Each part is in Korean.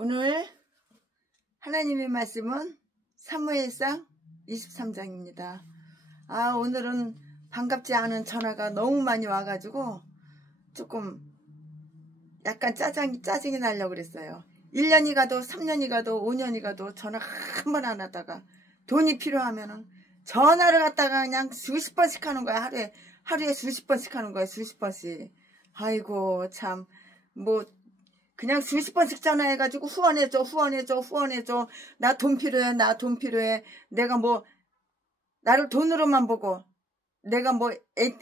오늘 하나님의 말씀은 사무엘상 23장입니다. 오늘은 반갑지 않은 전화가 너무 많이 와가지고 조금 약간 짜증이 나려고 그랬어요. 1년이 가도 3년이 가도 5년이 가도 전화 한 번 안 하다가 돈이 필요하면은 전화를 갖다가 그냥 수십 번씩 하는 거야. 하루에 수십 번씩 하는 거야. 수십 번씩. 아이고 참 그냥 수십 번씩 전화해가지고 후원해줘. 나 돈 필요해. 내가 나를 돈으로만 보고 내가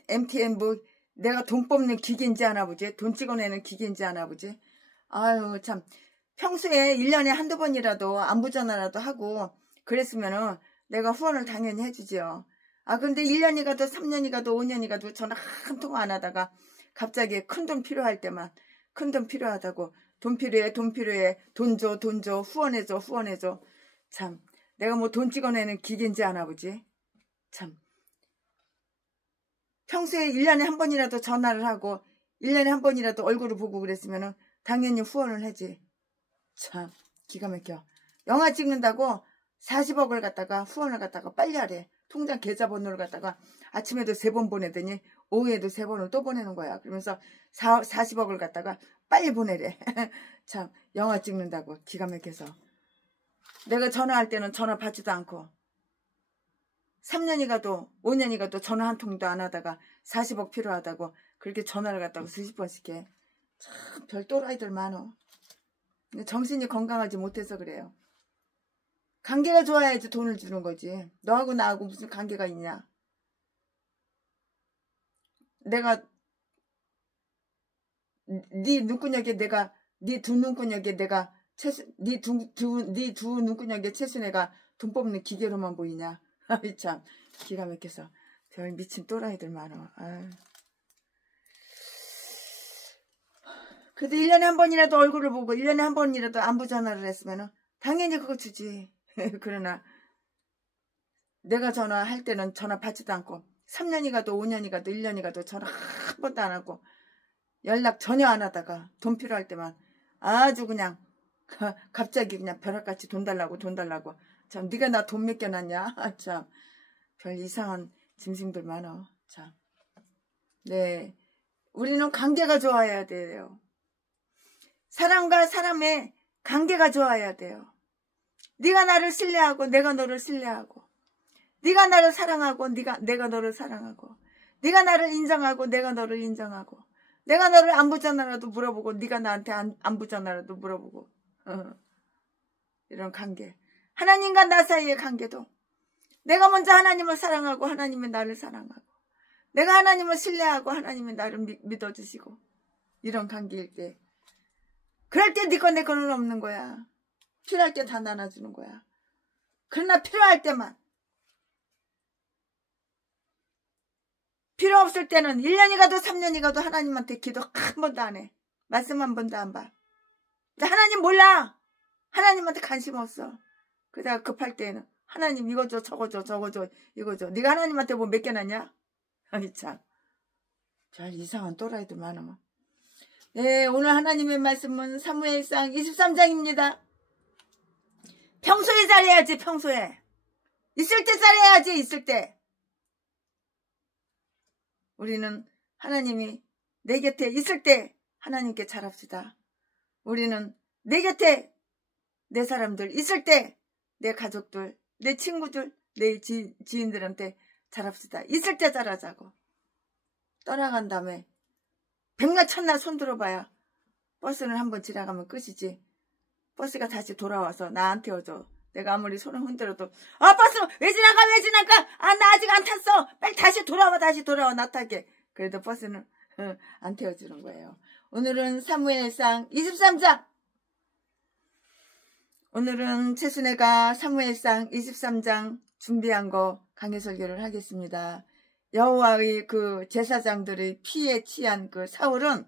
MTN 내가 돈 뽑는 기계인지 아나 보지. 돈 찍어내는 기계인지 아나 보지. 아유 참 평소에 1년에 한두 번이라도 안부전화라도 하고 그랬으면은 내가 후원을 당연히 해주지요. 근데 1년이 가도 3년이 가도 5년이 가도 전화 한 통 안 하다가 갑자기 큰 돈 필요할 때만 큰 돈 필요하다고 돈 필요해. 돈 줘. 후원해줘. 참 내가 돈 찍어내는 기계인지 아나 보지. 참 평소에 1년에 한 번이라도 전화를 하고 1년에 한 번이라도 얼굴을 보고 그랬으면 당연히 후원을 하지. 참 기가 막혀. 영화 찍는다고 40억을 갖다가 후원을 갖다가 빨리 하래. 통장 계좌번호를 갖다가 아침에도 3번 보내더니 오후에도 3번을 또 보내는 거야. 그러면서 40억을 갖다가 빨리 보내래. 참 영화 찍는다고 기가 막혀서. 내가 전화할 때는 전화 받지도 않고 3년이 가도 5년이 가도 전화 한 통도 안 하다가 40억 필요하다고 그렇게 전화를 갖다가 수십 번씩 해. 참 별 또라이들 많어. 정신이 건강하지 못해서 그래요. 관계가 좋아야지 돈을 주는 거지. 너하고 나하고 무슨 관계가 있냐. 내가 네 눈구녕에 내가 네 두 눈구녕에 내가 네 두 눈구녕에 최순애가 돈 뽑는 기계로만 보이냐. 참 기가 막혀서 별 미친 또라이들 많아. 그래도 1년에 한 번이라도 얼굴을 보고 1년에 한 번이라도 안부 전화를 했으면 당연히 그거 주지. 그러나 내가 전화할 때는 전화 받지도 않고 3년이 가도 5년이 가도 1년이 가도 전화 한 번도 안 하고 연락 전혀 안 하다가 돈 필요할 때만 아주 그냥 갑자기 그냥 벼락같이 돈 달라고 참 네가 나 돈 맡겨놨냐. 참 별 이상한 짐승들 많아. 참 네 우리는 관계가 좋아야 돼요. 사람과 사람의 관계가 좋아야 돼요. 네가 나를 신뢰하고 내가 너를 신뢰하고 네가 나를 사랑하고 내가 너를 사랑하고 네가 나를 인정하고 내가 너를 인정하고 내가 너를 안부 전화라도 물어보고 네가 나한테 안부 전화라도 물어보고 이런 관계. 하나님과 나 사이의 관계도 내가 먼저 하나님을 사랑하고 하나님이 나를 사랑하고 내가 하나님을 신뢰하고 하나님이 나를 믿어주시고 이런 관계일 때 그럴 때 네 건 내 거는 없는 거야. 필요할 때 다 나눠주는 거야. 그러나 필요할 때만 필요 없을 때는 1년이 가도 3년이 가도 하나님한테 기도 한 번도 안 해. 말씀 한 번도 안 봐. 하나님 몰라. 하나님한테 관심 없어. 그러다가 급할 때는 하나님 이거 줘 저거 줘 이거 줘. 네가 하나님한테 뭐 맡겨놨냐? 아니 참. 잘 이상한 또라이도 많아. 네 오늘 하나님의 말씀은 사무엘상 23장입니다. 평소에 잘해야지. 평소에 있을 때 잘해야지. 있을 때 우리는 하나님이 내 곁에 있을 때 하나님께 잘합시다. 우리는 내 곁에 내 사람들 있을 때 내 가족들 내 친구들 내 지인들한테 잘합시다. 있을 때 잘하자고. 떠나간 다음에 백날 천날 손들어봐야 버스는 한번 지나가면 끝이지. 버스가 다시 돌아와서 나 안 태워줘. 내가 아무리 손을 흔들어도 버스 왜 지나가 나 아직 안 탔어. 빨리 다시 돌아와 나 타게. 그래도 버스는 안 태워주는 거예요. 오늘은 사무엘상 23장. 오늘은 최순애가 사무엘상 23장 준비한 거 강해 설교를 하겠습니다. 여호와의 그 제사장들의 피에 취한 그 사울은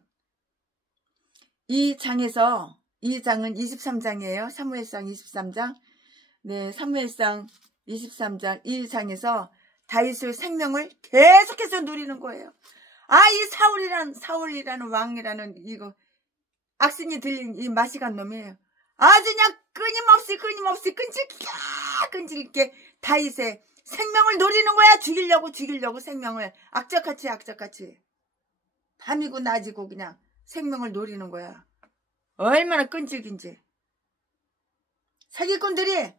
이 장은 23장이에요. 사무엘상 23장. 네, 사무엘상 23장 이 장에서 다윗의 생명을 계속해서 누리는 거예요. 이 사울이라는 왕이라는 이거 악신이 들린 이 마시간 놈이에요. 아주 그냥 끊임없이 끈질기게 다윗의 생명을 노리는 거야. 죽이려고 생명을 악착같이 밤이고 낮이고 그냥 생명을 노리는 거야. 얼마나 끈질긴지. 사기꾼들이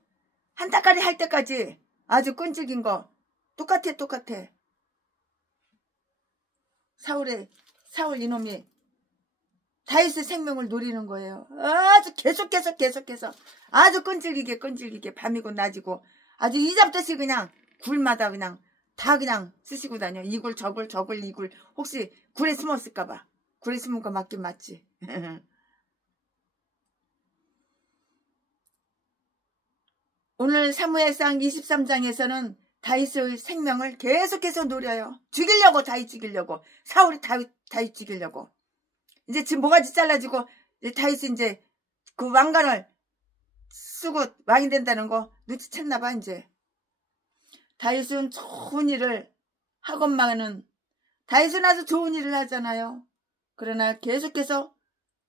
한따까리 할 때까지 아주 끈질긴 거 똑같아. 사울 이놈이 다윗의 생명을 노리는 거예요. 아주 계속해서 아주 끈질기게 밤이고 낮이고 아주 이잡듯이 그냥 굴마다 그냥 다 그냥 쓰시고 다녀. 이굴 저굴 이굴. 혹시 굴에 숨었을까봐. 굴에 숨은 거 맞긴 맞지. 오늘 사무엘상 23장에서는 다윗의 생명을 계속해서 노려요. 죽이려고 다윗 죽이려고. 사울이 다윗 죽이려고. 이제 지금 모가지 잘라지고 다윗이 이제 그 왕관을 쓰고 왕이 된다는 거 눈치챘나봐. 이제 다윗은 좋은 일을 하건만은 다윗은 아주 좋은 일을 하잖아요. 그러나 계속해서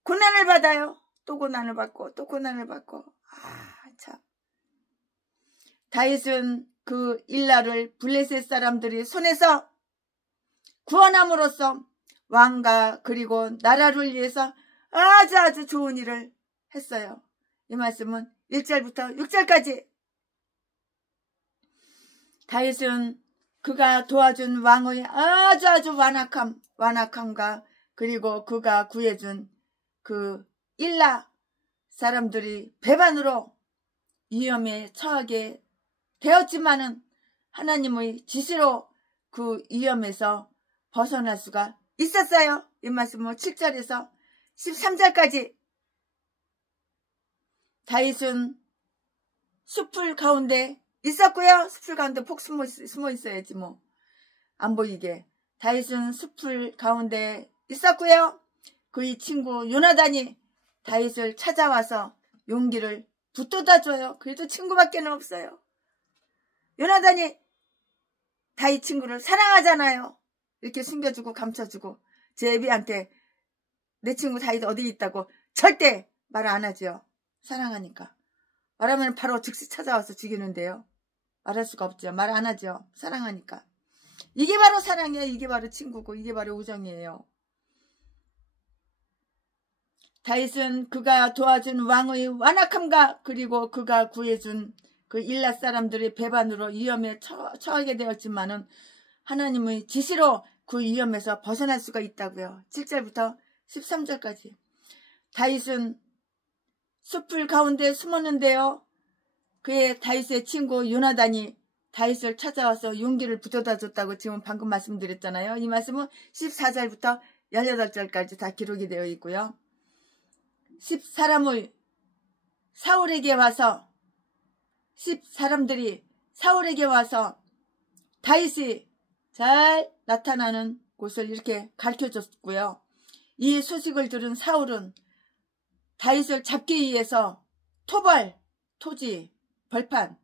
고난을 받아요. 또 고난을 받고 참. 다윗은 그 일라를 블레셋 사람들이 손에서 구원함으로써 왕과 그리고 나라를 위해서 아주 좋은 일을 했어요. 이 말씀은 1절부터 6절까지. 다윗은 그가 도와준 왕의 아주 완악함과 그리고 그가 구해준 그 일라 사람들이 배반으로 위험에 처하게 되었지만은 하나님의 지시로 그 위험에서 벗어날 수가 있었어요. 이 말씀은 7절에서 13절까지. 다윗은 숲을 가운데 있었고요. 숲을 가운데 폭 숨어 있어야지 뭐. 안 보이게. 다윗은 숲을 가운데 있었고요. 그의 친구 요나단이 다윗을 찾아와서 용기를 붙돋아줘요. 그래도 친구밖에 없어요. 요나단이 다윗 친구를 사랑하잖아요. 이렇게 숨겨주고 감춰주고. 제비한테 내 친구 다윗 어디 있다고 절대 말 안 하죠. 사랑하니까. 말하면 바로 즉시 찾아와서 죽이는데요. 말할 수가 없죠. 말 안 하죠. 사랑하니까. 이게 바로 사랑이에요. 이게 바로 친구고 이게 바로 우정이에요. 다윗은 그가 도와준 왕의 완악함과 그리고 그가 구해준 그 일라 사람들의 배반으로 위험에 처하게 되었지만은 하나님의 지시로 그 위험에서 벗어날 수가 있다고요. 7절부터 13절까지. 다윗은 숲을 가운데 숨었는데요. 그의 다윗의 친구 요나단이 다윗을 찾아와서 용기를 붙여다 줬다고 지금 방금 말씀드렸잖아요. 이 말씀은 14절부터 18절까지 다 기록이 되어 있고요. 10사람들이 사울에게 와서 다윗이 잘 나타나는 곳을 이렇게 가르쳐줬고요. 이 소식을 들은 사울은 다윗을 잡기 위해서 토지, 벌판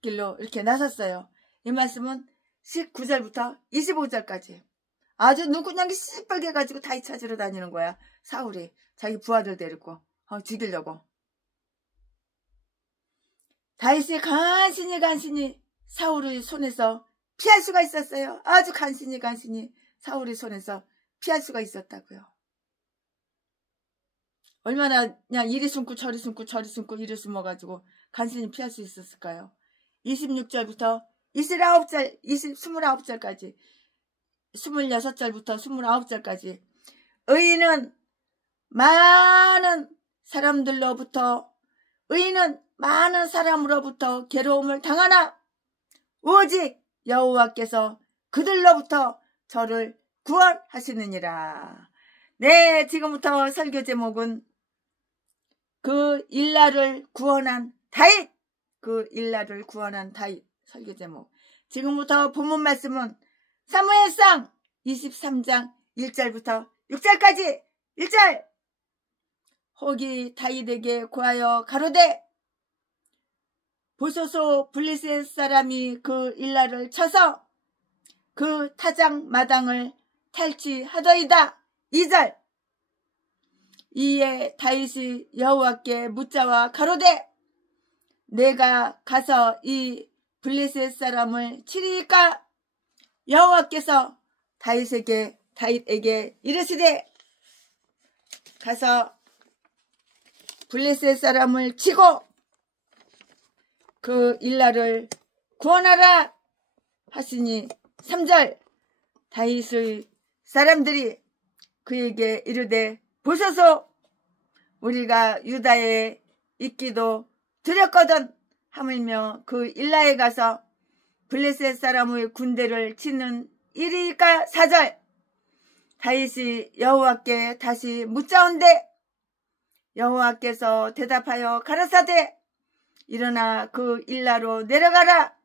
길로 이렇게 나섰어요. 이 말씀은 19절부터 25절까지. 아주 눈구녕이 시뻘게 가지고 다윗 찾으러 다니는 거야. 사울이 자기 부하들 데리고 죽이려고. 다윗이 간신히 사울의 손에서 피할 수가 있었어요. 아주 간신히 사울의 손에서 피할 수가 있었다고요. 얼마나 그냥 이리 숨고 저리 숨고 이리 숨어가지고 간신히 피할 수 있었을까요? 26절부터 29절까지 26절부터 29절까지 의인은 많은 사람으로부터 괴로움을 당하나 오직 여호와께서 그들로부터 저를 구원하시느니라. 네, 지금부터 설교 제목은 그 일라를 구원한 다윗, 설교 제목. 지금부터 본문 말씀은 사무엘상 23장 1절부터 6절까지. 1절. 혹이 다윗에게 고하여 가로되 보소서 블레셋 사람이 그 일라를 쳐서 그 타작 마당을 탈취하더이다. 2절. 이에 다윗이 여호와께 묻자와 가로되 내가 가서 이 블레셋 사람을 치리이까? 여호와께서 다윗에게 이르시되 가서 블레셋 사람을 치고 그 일라를 구원하라 하시니 3절 다윗의 사람들이 그에게 이르되 보소서 우리가 유다에 있기도 두렵거든 하물며 그 일라에 가서 블레셋 사람의 군대를 치는 일이니까 4절 다윗이 여호와께 다시 묻자온대 여호와께서 대답하여 가라사대 일어나 그 일라로 내려가라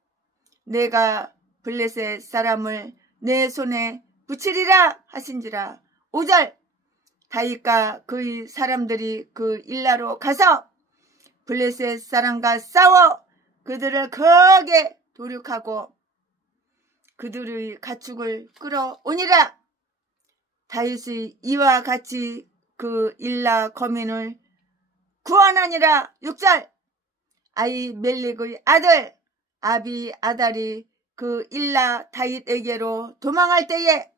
내가 블레셋 사람을 내 손에 붙이리라 하신지라 5절 다윗과 그의 사람들이 그 일라로 가서 블레셋 사람과 싸워 그들을 거하게 도륙하고 그들의 가축을 끌어오니라 다윗이 이와 같이 그 일라 거민을 구원하니라 6절 아히멜렉의 아들 아비아달이 그 일라 다윗에게로 도망할 때에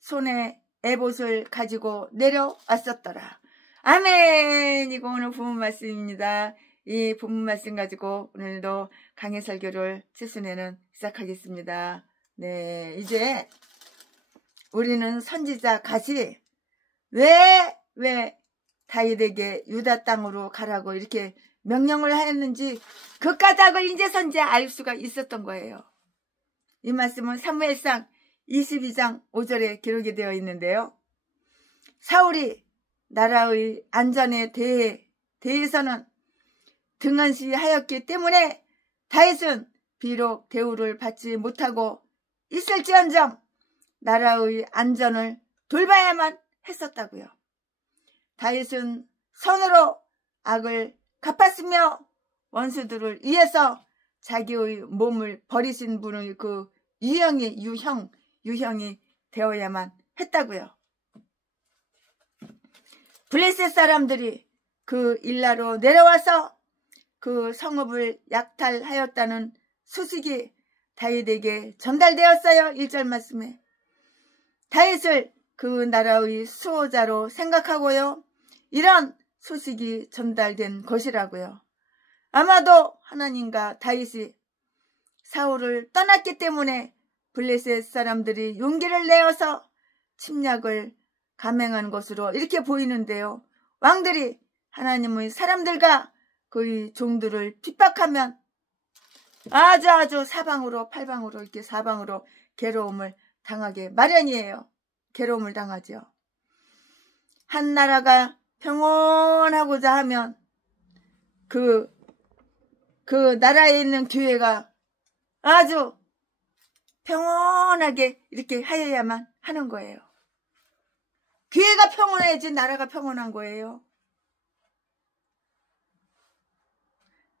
손에 에봇을 가지고 내려왔었더라. 아멘. 이거 오늘 본문 말씀입니다. 이 본문 말씀 가지고 오늘도 강해 설교를 최순애는 시작하겠습니다. 네, 이제 우리는 선지자 갓이 왜 다윗에게 유다 땅으로 가라고 이렇게 명령을 하였는지 그 까닭을 이제선지 알 수가 있었던 거예요. 이 말씀은 사무엘상 22장 5절에 기록이 되어 있는데요. 사울이 나라의 안전에 대해서는 등한시하였기 때문에 다윗은 비록 대우를 받지 못하고 있을지언정 나라의 안전을 돌봐야만 했었다고요. 다윗은 선으로 악을 갚았으며 원수들을 위해서 자기의 몸을 버리신 분의 그 유형이 되어야만 했다고요. 블레셋 사람들이 그 일라로 내려와서 그 성읍을 약탈하였다는 소식이 다윗에게 전달되었어요. 1절 말씀에 다윗을 그 나라의 수호자로 생각하고요. 이런 소식이 전달된 것이라고요. 아마도 하나님과 다윗이 사울을 떠났기 때문에 블레셋 사람들이 용기를 내어서 침략을 감행한 것으로 이렇게 보이는데요. 왕들이 하나님의 사람들과 그의 종들을 핍박하면 아주 사방으로 팔방으로 이렇게 사방으로 괴로움을 당하게 마련이에요. 괴로움을 당하죠. 한 나라가 평온하고자 하면 그 나라에 있는 교회가 아주 평온하게 이렇게 하여야만 하는 거예요. 교회가 평온해야지 나라가 평온한 거예요.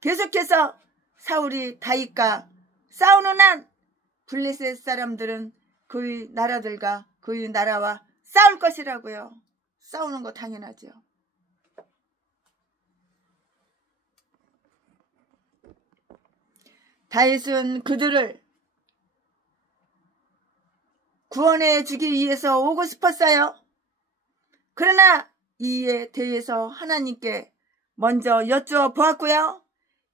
계속해서 사울이 다윗과 싸우는 한 블레셋 사람들은 그의 나라들과 그의 나라와 싸울 것이라고요. 싸우는 거 당연하죠. 다윗은 그들을 구원해 주기 위해서 오고 싶었어요. 그러나 이에 대해서 하나님께 먼저 여쭈어보았고요.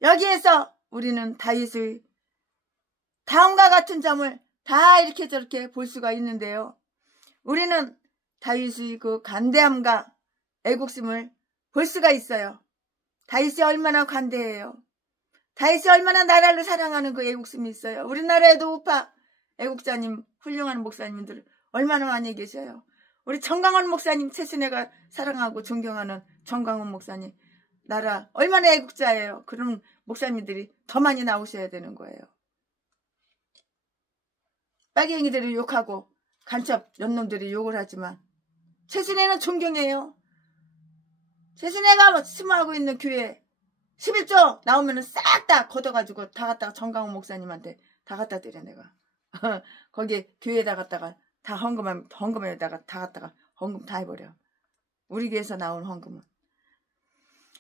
여기에서 우리는 다윗의 다음과 같은 점을 다 이렇게 저렇게 볼 수가 있는데요. 우리는 다윗의 그 간대함과 애국심을 볼 수가 있어요. 다윗이 얼마나 간대해요. 다윗이 얼마나 나라를 사랑하는 그 애국심이 있어요. 우리나라에도 우파 애국자님, 훌륭한 목사님들 얼마나 많이 계셔요. 우리 정강원 목사님, 최순애가 사랑하고 존경하는 정강원 목사님, 나라 얼마나 애국자예요. 그런 목사님들이 더 많이 나오셔야 되는 거예요. 빨갱이들이 욕하고 간첩 연놈들이 욕을 하지만 최순애는 존경해요. 최순애가 스모하고 있는 교회 11조 나오면은 싹 다 걷어가지고 다 갖다가 정강훈 목사님한테 다 갖다 드려 내가. 거기 교회에다 갖다가 다 헌금에다가 다 갖다가 헌금 다 해버려. 우리에게서 나온 헌금은.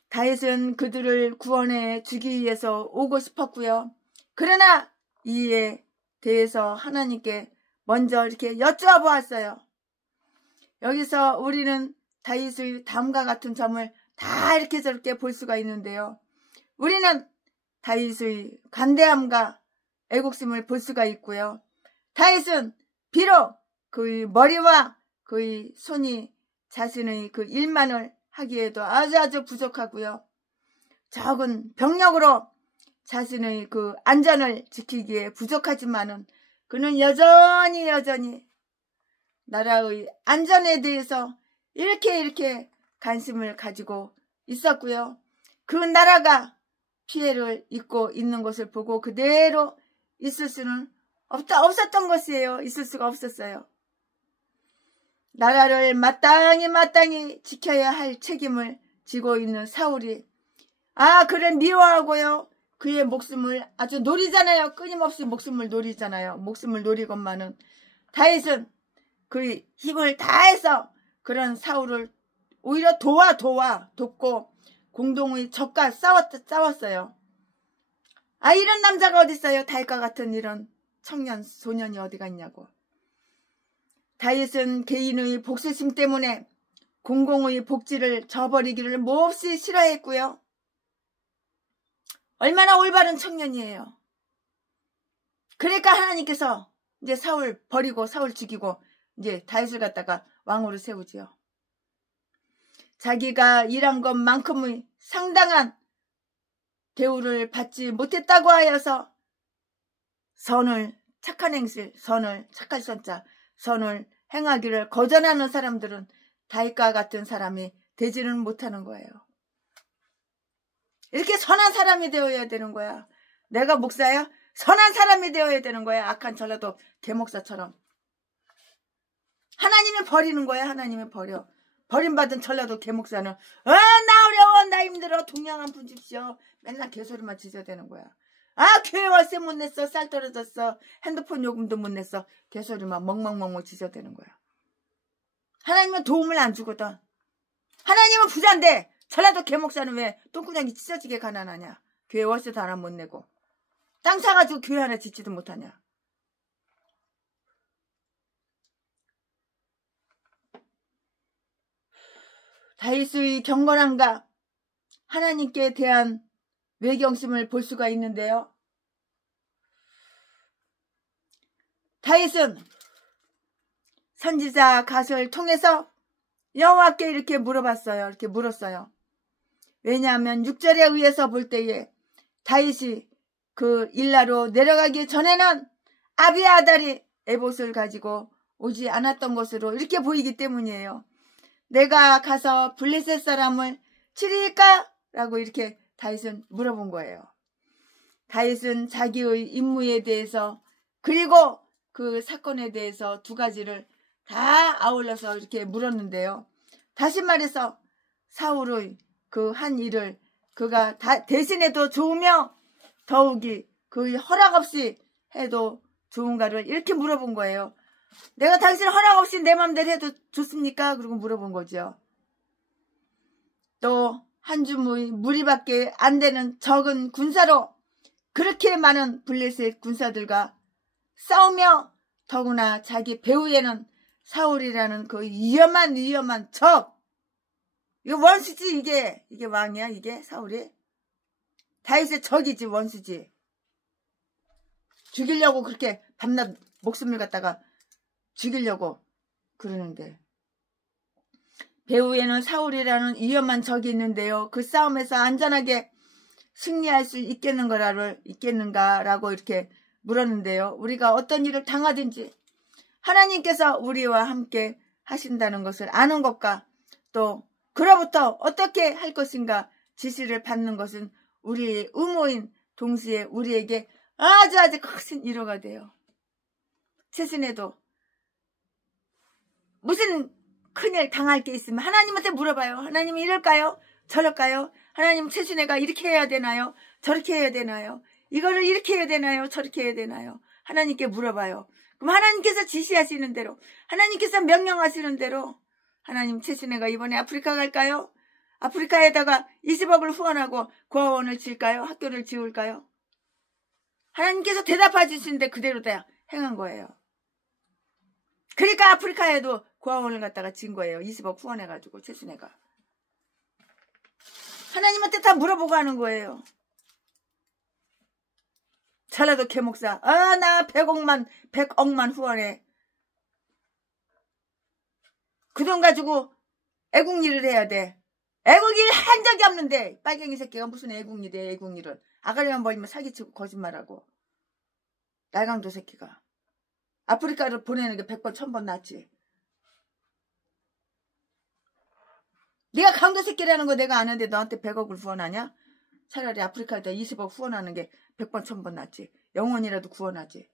다윗은 그들을 구원해 주기 위해서 오고 싶었고요. 그러나 이에 대해서 하나님께 먼저 이렇게 여쭈어 보았어요. 여기서 우리는 다윗의 다음과 같은 점을 다 이렇게 저렇게 볼 수가 있는데요. 우리는 다윗의 간대함과 애국심을 볼 수가 있고요. 다윗은 비록 그의 머리와 그의 손이 자신의 그 일만을 하기에도 아주 부족하고요. 적은 병력으로 자신의 그 안전을 지키기에 부족하지만은 그는 여전히 나라의 안전에 대해서 이렇게 관심을 가지고 있었고요. 그 나라가 피해를 입고 있는 것을 보고 그대로 있을 수는 없었던 것이에요. 있을 수가 없었어요. 나라를 마땅히 지켜야 할 책임을 지고 있는 사울이 그래 미워하고요. 그의 목숨을 아주 노리잖아요. 끊임없이 목숨을 노리잖아요. 목숨을 노리건만은 다윗은 그의 힘을 다해서 그런 사울을 오히려 돕고 공동의 적과 싸웠어요. 이런 남자가 어디 있어요? 다윗과 같은 이런 청년 소년이 어디가 있냐고. 다윗은 개인의 복수심 때문에 공공의 복지를 저버리기를 몹시 싫어했고요. 얼마나 올바른 청년이에요. 그러니까 하나님께서 이제 사울 버리고 사울 죽이고 이제 다윗을 갖다가 왕으로 세우지요. 자기가 일한 것만큼의 상당한 대우를 받지 못했다고 하여서 착할 선자 선을 행하기를 거절하는 사람들은 다윗과 같은 사람이 되지는 못하는 거예요. 이렇게 선한 사람이 되어야 되는 거야. 내가 목사야? 선한 사람이 되어야 되는 거야. 악한 전라도 개목사처럼. 하나님이 버리는 거야. 하나님이 버려. 버림받은 전라도 개목사는 나 어려워, 나 힘들어, 동양 한 푼 줍시오. 맨날 개소리만 지저대는 거야. 교회 월세 못 냈어, 쌀 떨어졌어, 핸드폰 요금도 못 냈어, 개소리만 멍멍멍멍 지저대는 거야. 하나님은 도움을 안 주거든. 하나님은 부자인데 전라도 개목사는 왜 똥구녕이 찢어지게 가난하냐. 교회 월세도 하나 못 내고 땅 사가지고 교회 하나 짓지도 못하냐. 다윗의 경건함과 하나님께 대한 외경심을 볼 수가 있는데요. 다윗은 선지자 갓을 통해서 여호와께 이렇게 물었어요. 왜냐하면 6절에 의해서 볼 때에 다윗이 그 일라로 내려가기 전에는 아비아달이 에봇을 가지고 오지 않았던 것으로 이렇게 보이기 때문이에요. 내가 가서 블레셋 사람을 치리까? 라고 이렇게 다윗은 물어본 거예요. 다윗은 자기의 임무에 대해서 그리고 그 사건에 대해서 두 가지를 다 아울러서 이렇게 물었는데요. 다시 말해서 사울의 그 한 일을 그가 다 대신해도 좋으며 더욱이 그 허락 없이 해도 좋은가를 이렇게 물어본 거예요. 내가 당신 허락 없이 내 맘대로 해도 좋습니까? 그리고 물어본 거죠. 또 한 줌의 무리밖에 안 되는 적은 군사로 그렇게 많은 블레셋 군사들과 싸우며 더구나 자기 배후에는 사울이라는 그 위험한 적. 이거 원수지. 이게 왕이야. 이게 사울이. 다윗의 적이지, 원수지. 죽이려고 그렇게 밤낮 목숨을 갖다가 죽이려고 그러는데. 배후에는 사울이라는 위험한 적이 있는데요. 그 싸움에서 안전하게 승리할 수 있겠는가라고 이렇게 물었는데요. 우리가 어떤 일을 당하든지 하나님께서 우리와 함께 하신다는 것을 아는 것과 또 그로부터 어떻게 할 것인가 지시를 받는 것은 우리의 의무인 동시에 우리에게 아주 큰 위로가 돼요. 최신에도 무슨 큰일 당할 게 있으면 하나님한테 물어봐요. 하나님이 이럴까요? 저럴까요? 하나님 최신애가 이렇게 해야 되나요? 저렇게 해야 되나요? 이거를 이렇게 해야 되나요? 저렇게 해야 되나요? 하나님께 물어봐요. 그럼 하나님께서 지시하시는 대로, 하나님께서 명령하시는 대로 하나님 최순애가 이번에 아프리카 갈까요? 아프리카에다가 20억을 후원하고 고아원을 지을까요? 학교를 지을까요? 하나님께서 대답해 주시는데 그대로 다 행한 거예요. 그러니까 아프리카에도 고아원을 갖다가 지은 거예요. 20억 후원해가지고 최순애가. 하나님한테 다 물어보고 하는 거예요. 전라도 개목사, 나 100억만 후원해. 그 돈 가지고 애국일을 해야 돼. 애국일 한 적이 없는데 빨갱이 새끼가 무슨 애국일이야. 애국일을 아가리만 벌리면 사기치고 거짓말하고. 날강도 새끼가 아프리카를 보내는 게 100번 1000번 낫지. 네가 강도 새끼라는 거 내가 아는데 너한테 100억을 후원하냐? 차라리 아프리카에다 20억 후원하는 게 100번 1000번 낫지. 영원이라도 구원하지.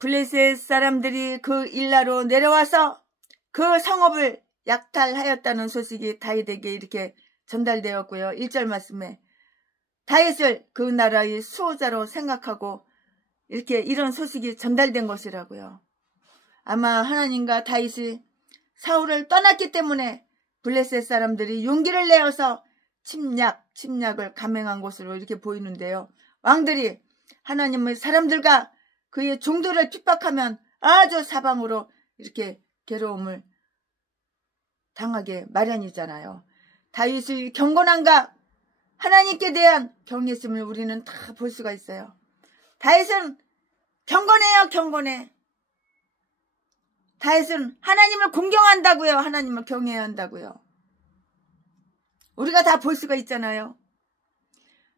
블레셋 사람들이 그 일라로 내려와서 그 성읍을 약탈하였다는 소식이 다윗에게 이렇게 전달되었고요. 1절 말씀에 다윗을 그 나라의 수호자로 생각하고 이렇게 이런 소식이 전달된 것이라고요. 아마 하나님과 다윗이 사울을 떠났기 때문에 블레셋 사람들이 용기를 내어서 침략을 감행한 것으로 이렇게 보이는데요. 왕들이 하나님의 사람들과 그의 종들을 핍박하면 아주 사방으로 이렇게 괴로움을 당하게 마련이잖아요. 다윗의 경건함과 하나님께 대한 경외심을 우리는 다 볼 수가 있어요. 다윗은 경건해요. 경건해. 다윗은 하나님을 공경한다고요. 하나님을 경외해야 한다고요. 우리가 다 볼 수가 있잖아요.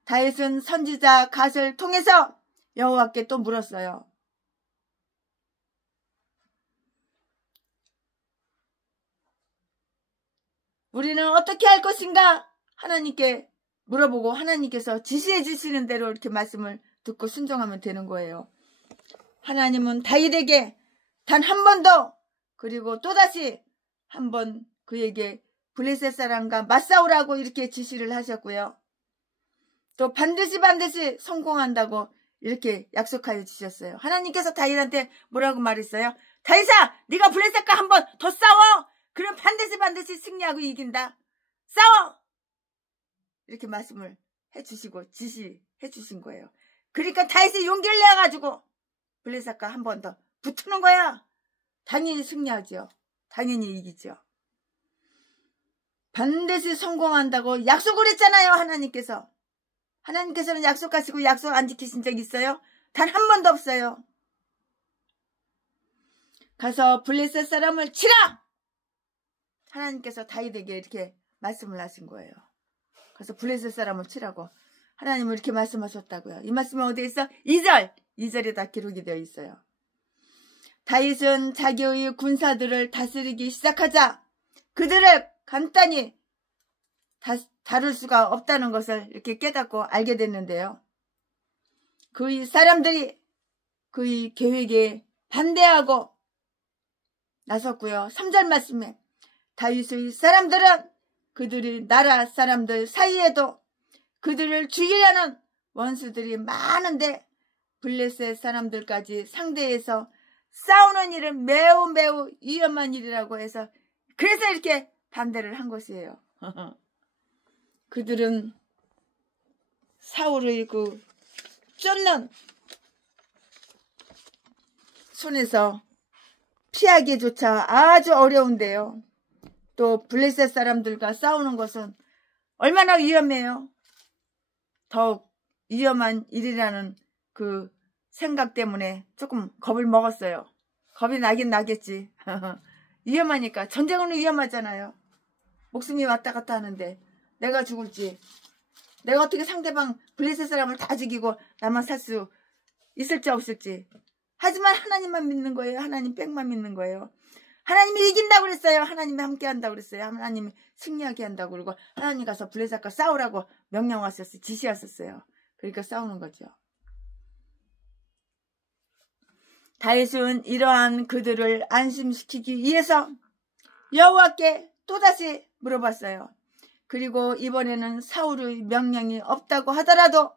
다윗은 선지자 갓을 통해서 여호와께 또 물었어요. 우리는 어떻게 할 것인가? 하나님께 물어보고 하나님께서 지시해 주시는 대로 이렇게 말씀을 듣고 순종하면 되는 거예요. 하나님은 다윗에게 단 한 번도 그리고 또다시 한 번 그에게 블레셋 사람과 맞싸우라고 이렇게 지시를 하셨고요. 또 반드시 성공한다고 이렇게 약속하여 주셨어요. 하나님께서 다윗한테 뭐라고 말했어요? 다윗아, 네가 블레셋과 한 번 더 싸워. 그럼 반드시 승리하고 이긴다. 싸워! 이렇게 말씀을 해주시고 지시해 주신 거예요. 그러니까 다윗이 용기를 내가지고 블레셋과 한 번 더 붙는 거야. 당연히 승리하죠. 당연히 이기죠. 반드시 성공한다고 약속을 했잖아요. 하나님께서는 약속하시고 약속 안 지키신 적 있어요? 단 한 번도 없어요. 가서 블레셋 사람을 치라! 하나님께서 다윗에게 이렇게 말씀을 하신 거예요. 그래서 블레셋 사람을 치라고 하나님은 이렇게 말씀하셨다고요. 이 말씀이 어디에 있어? 2절에 다 기록이 되어 있어요. 다윗은 자기의 군사들을 다스리기 시작하자 그들을 간단히 다룰 수가 없다는 것을 이렇게 깨닫고 알게 됐는데요. 그의 사람들이 그의 계획에 반대하고 나섰고요. 3절 말씀에 다윗의 사람들은 그들이 나라 사람들 사이에도 그들을 죽이려는 원수들이 많은데 블레셋 사람들까지 상대해서 싸우는 일은 매우 위험한 일이라고 해서 그래서 이렇게 반대를 한 것이에요. 그들은 사울의 그 쫓는 손에서 피하기조차 아주 어려운데요. 또 블레셋 사람들과 싸우는 것은 얼마나 위험해요. 더욱 위험한 일이라는 그 생각 때문에 조금 겁을 먹었어요. 겁이 나긴 나겠지. 위험하니까. 전쟁은 위험하잖아요. 목숨이 왔다 갔다 하는데 내가 죽을지, 내가 어떻게 상대방 블레셋 사람을 다 죽이고 나만 살 수 있을지 없을지. 하지만 하나님만 믿는 거예요. 하나님 빽만 믿는 거예요. 하나님이 이긴다고 그랬어요. 하나님이 함께 한다고 그랬어요. 하나님이 승리하게 한다고 그러고 하나님 가서 블레셋과 싸우라고 명령하셨어요. 지시하셨어요. 그러니까 싸우는 거죠. 다윗은 이러한 그들을 안심시키기 위해서 여호와께 또다시 물어봤어요. 그리고 이번에는 사울의 명령이 없다고 하더라도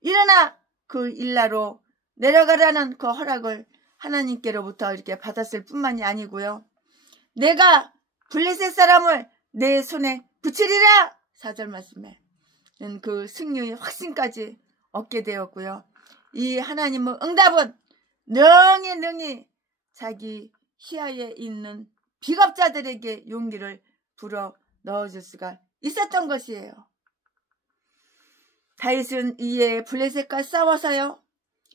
일어나 그 일라로 내려가라는 그 허락을 하나님께로부터 이렇게 받았을 뿐만이 아니고요. 내가 블레셋 사람을 내 손에 붙이리라 4절 말씀에 그 승리의 확신까지 얻게 되었고요. 이 하나님의 응답은 능히 자기 시야에 있는 비겁자들에게 용기를 불어 넣어줄 수가 있었던 것이에요. 다윗은 이에 블레셋과 싸워서요.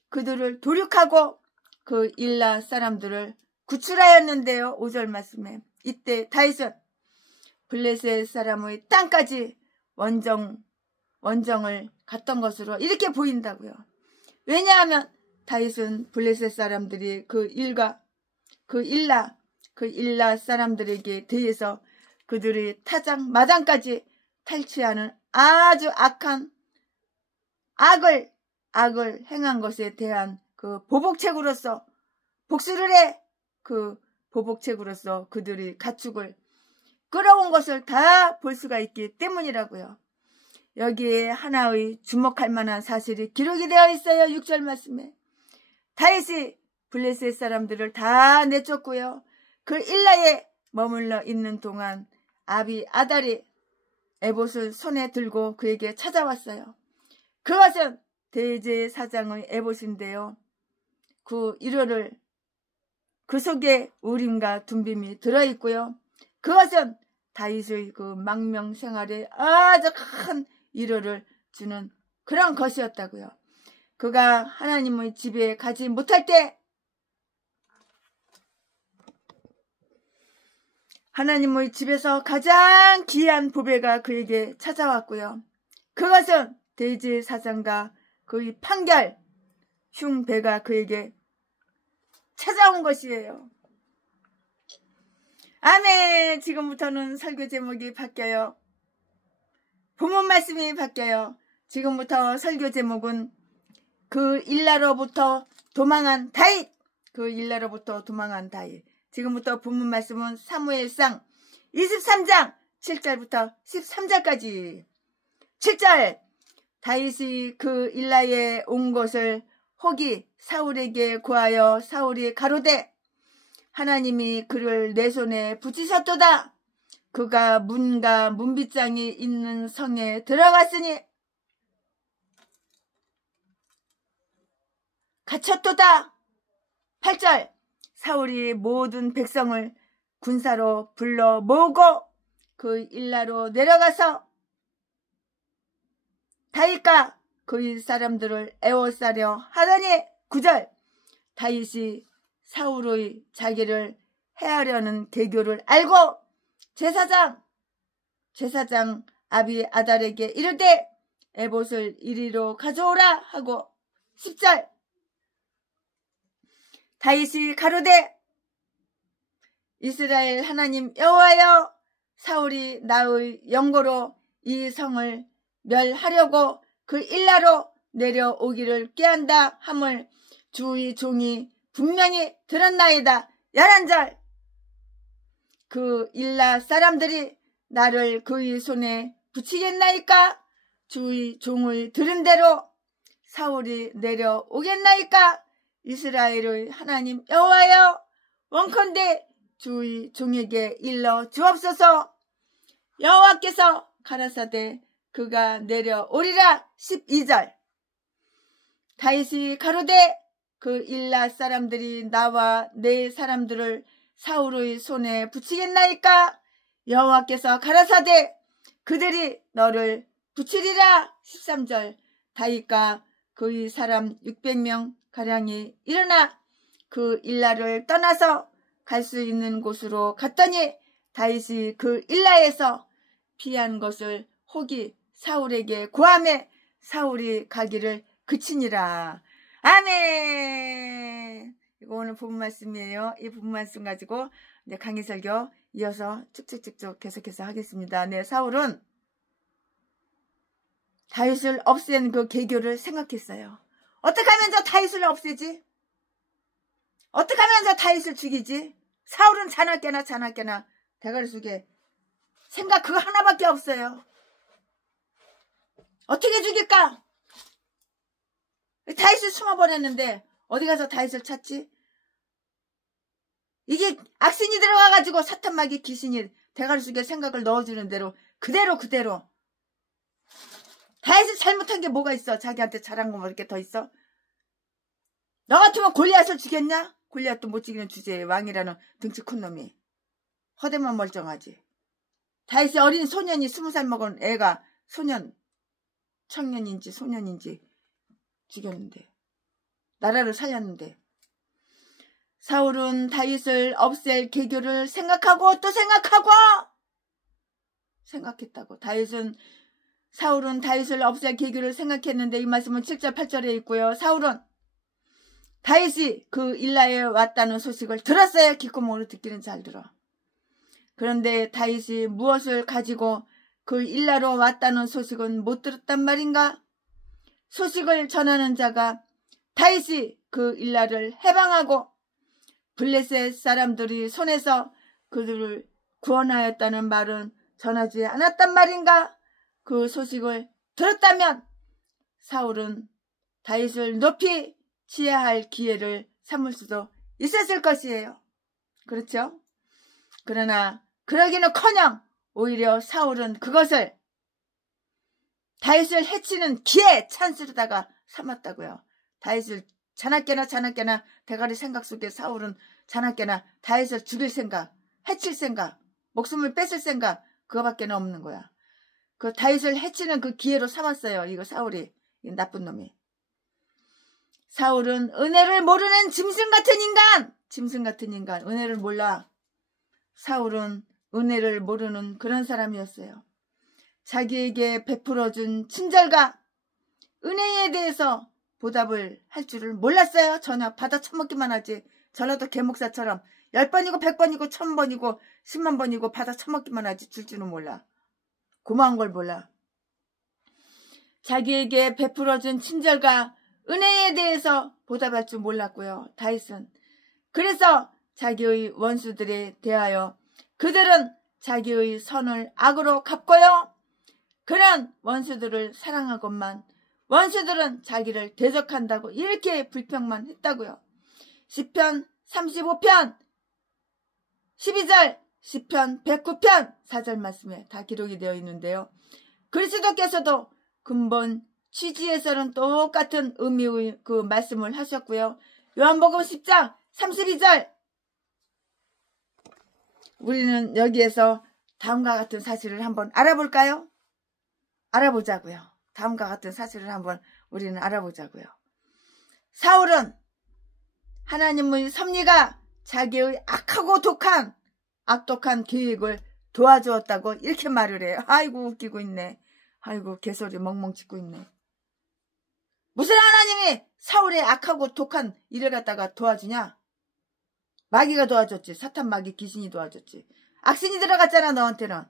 그들을 도륙하고 그 일라 사람들을 구출하였는데요. 5절 말씀에 이때 다윗은 블레셋 사람의 땅까지 원정을 갔던 것으로 이렇게 보인다고요. 왜냐하면 다윗은 블레셋 사람들이 그 일라 사람들에게 대해서 그들의 타작 마당까지 탈취하는 아주 악한 악을 행한 것에 대한 그 보복책으로서 복수를 해 그 보복책으로서 그들의 가축을 끌어온 것을 다 볼 수가 있기 때문이라고요. 여기에 하나의 주목할 만한 사실이 기록이 되어 있어요. 6절 말씀에 다윗이 블레셋 사람들을 다 내쫓고요. 그 일라에 머물러 있는 동안 아비아달이 에봇을 손에 들고 그에게 찾아왔어요. 그것은 대제사장의 에봇인데요. 그 일호를 그 속에 우림과 둠빔이 들어있고요. 그것은 다윗의 그 망명 생활에 아주 큰 일호를 주는 그런 것이었다고요. 그가 하나님의 집에 가지 못할 때 하나님의 집에서 가장 귀한 보배가 그에게 찾아왔고요. 그것은 대제사장과 그의 판결 흉배가 그에게 찾아온 것이에요. 아멘. 지금부터는 설교 제목이 바뀌어요. 본문 말씀이 바뀌어요. 지금부터 설교 제목은 그 일라로부터 도망한 다윗. 그 일라로부터 도망한 다윗. 지금부터 본문 말씀은 사무엘상 23장 7절부터 13절까지. 7절 다윗이 그 일라에 온 것을 혹이 사울에게 구하여 사울이 가로되 하나님이 그를 내 손에 붙이셨도다. 그가 문과 문빗장이 있는 성에 들어갔으니 갇혔도다. 8절 사울이 모든 백성을 군사로 불러 모으고 그 일라로 내려가서 다윗과 그의 사람들을 애워싸려 하더니 9절 다윗이 사울의 자기를 해하려는 계교를 알고 제사장 아비아달에게 이르되 에봇을 이리로 가져오라 하고 10절 다윗이 가로되 이스라엘 하나님 여호와여 사울이 나의 영고로 이 성을 멸하려고 그 일라로 내려오기를 꾀한다 함을 주의 종이 분명히 들었나이다. 11절 그 일라 사람들이 나를 그의 손에 붙이겠나이까? 주의 종을 들은 대로 사울이 내려오겠나이까? 이스라엘의 하나님 여호와여 원컨대 주의 종에게 일러 주옵소서. 여호와께서 가라사대 그가 내려오리라. 12절 다윗이 가로되 그 일라 사람들이 나와 내 사람들을 사울의 손에 붙이겠나이까? 여호와께서 가라사대 그들이 너를 붙이리라. 13절 다윗과 그의 사람 600명 가량이 일어나 그 일라를 떠나서 갈 수 있는 곳으로 갔더니 다윗이 그 일라에서 피한 것을 혹이 사울에게 구하매 사울이 가기를 그치니라. 아멘. 이거 오늘 본문 말씀이에요. 이 본문 말씀 가지고 이제 강의 설교 이어서 쭉쭉쭉쭉 계속해서 하겠습니다. 네, 사울은 다윗을 없앤 그 계교를 생각했어요. 어떻게 하면 저 다윗을 없애지? 어떻게 하면 저 다윗을 죽이지? 사울은 자나깨나 대가리 속에 생각 그거 하나밖에 없어요. 어떻게 죽일까? 다윗을 숨어버렸는데 어디 가서 다윗을 찾지? 이게 악신이 들어가가지고 사탄마귀 귀신이 대가리 속에 생각을 넣어주는 대로 그대로 다윗이 잘못한 게 뭐가 있어? 자기한테 잘한 거 뭐 이렇게 더 있어? 너 같으면 골리앗을 죽였냐? 골리앗도 못 죽이는 주제에 왕이라는 등치 큰 놈이. 허대만 멀쩡하지. 다윗이 어린 소년이 20살 먹은 애가 청년인지 소년인지 죽였는데. 나라를 살렸는데. 사울은 다윗을 없앨 계교를 생각하고 또 생각했다고. 사울은 다윗을 없앨 계교를 생각했는데 이 말씀은 7절 8절에 있고요. 사울은 다윗이 그 일라에 왔다는 소식을 들었어요. 귓구멍으로 듣기는 잘 들어. 그런데 다윗이 무엇을 가지고 그 일라로 왔다는 소식은 못 들었단 말인가? 소식을 전하는 자가 다윗이 그 일라를 해방하고 블레셋 사람들이 손에서 그들을 구원하였다는 말은 전하지 않았단 말인가? 그 소식을 들었다면 사울은 다윗을 높이 치하할 기회를 삼을 수도 있었을 것이에요. 그렇죠? 그러나 그러기는커녕 오히려 사울은 그것을 다윗을 해치는 기회 찬스로다가 삼았다고요. 다윗을 자나깨나 대가리 생각 속에 사울은 자나깨나 다윗을 죽일 생각, 해칠 생각, 목숨을 뺏을 생각 그거밖에 없는 거야. 그 다윗을 해치는 그 기회로 삼았어요. 이거 사울이, 이 나쁜 놈이. 사울은 은혜를 모르는 짐승 같은 인간, 은혜를 몰라. 사울은 은혜를 모르는 그런 사람이었어요. 자기에게 베풀어준 친절과 은혜에 대해서 보답을 할 줄을 몰랐어요. 전혀 받아 처먹기만 하지. 전라도 개목사처럼 10번이고 100번이고 1000번이고 10만 번이고 받아 처먹기만 하지 줄 줄은 몰라. 고마운 걸 몰라. 자기에게 베풀어준 친절과 은혜에 대해서 보답할 줄 몰랐고요. 다윗은. 그래서 자기의 원수들에 대하여 그들은 자기의 선을 악으로 갚고요. 그런 원수들을 사랑하건만 원수들은 자기를 대적한다고 이렇게 불평만 했다고요. 시편 35편 12절, 시편 109편 4절 말씀에 다 기록이 되어 있는데요. 그리스도께서도 근본 취지에서는 똑같은 의미의 그 말씀을 하셨고요. 요한복음 10장 32절 우리는 여기에서 다음과 같은 사실을 한번 알아볼까요? 알아보자고요. 다음과 같은 사실을 한번 우리는 알아보자고요. 사울은 하나님의 섭리가 자기의 악하고 악독한 계획을 도와주었다고 이렇게 말을 해요. 아이고 웃기고 있네. 아이고 개소리 멍멍 짖고 있네. 무슨 하나님이 사울의 악하고 독한 일을 갖다가 도와주냐? 마귀가 도와줬지. 사탄 마귀 귀신이 도와줬지. 악신이 들어갔잖아 너한테는.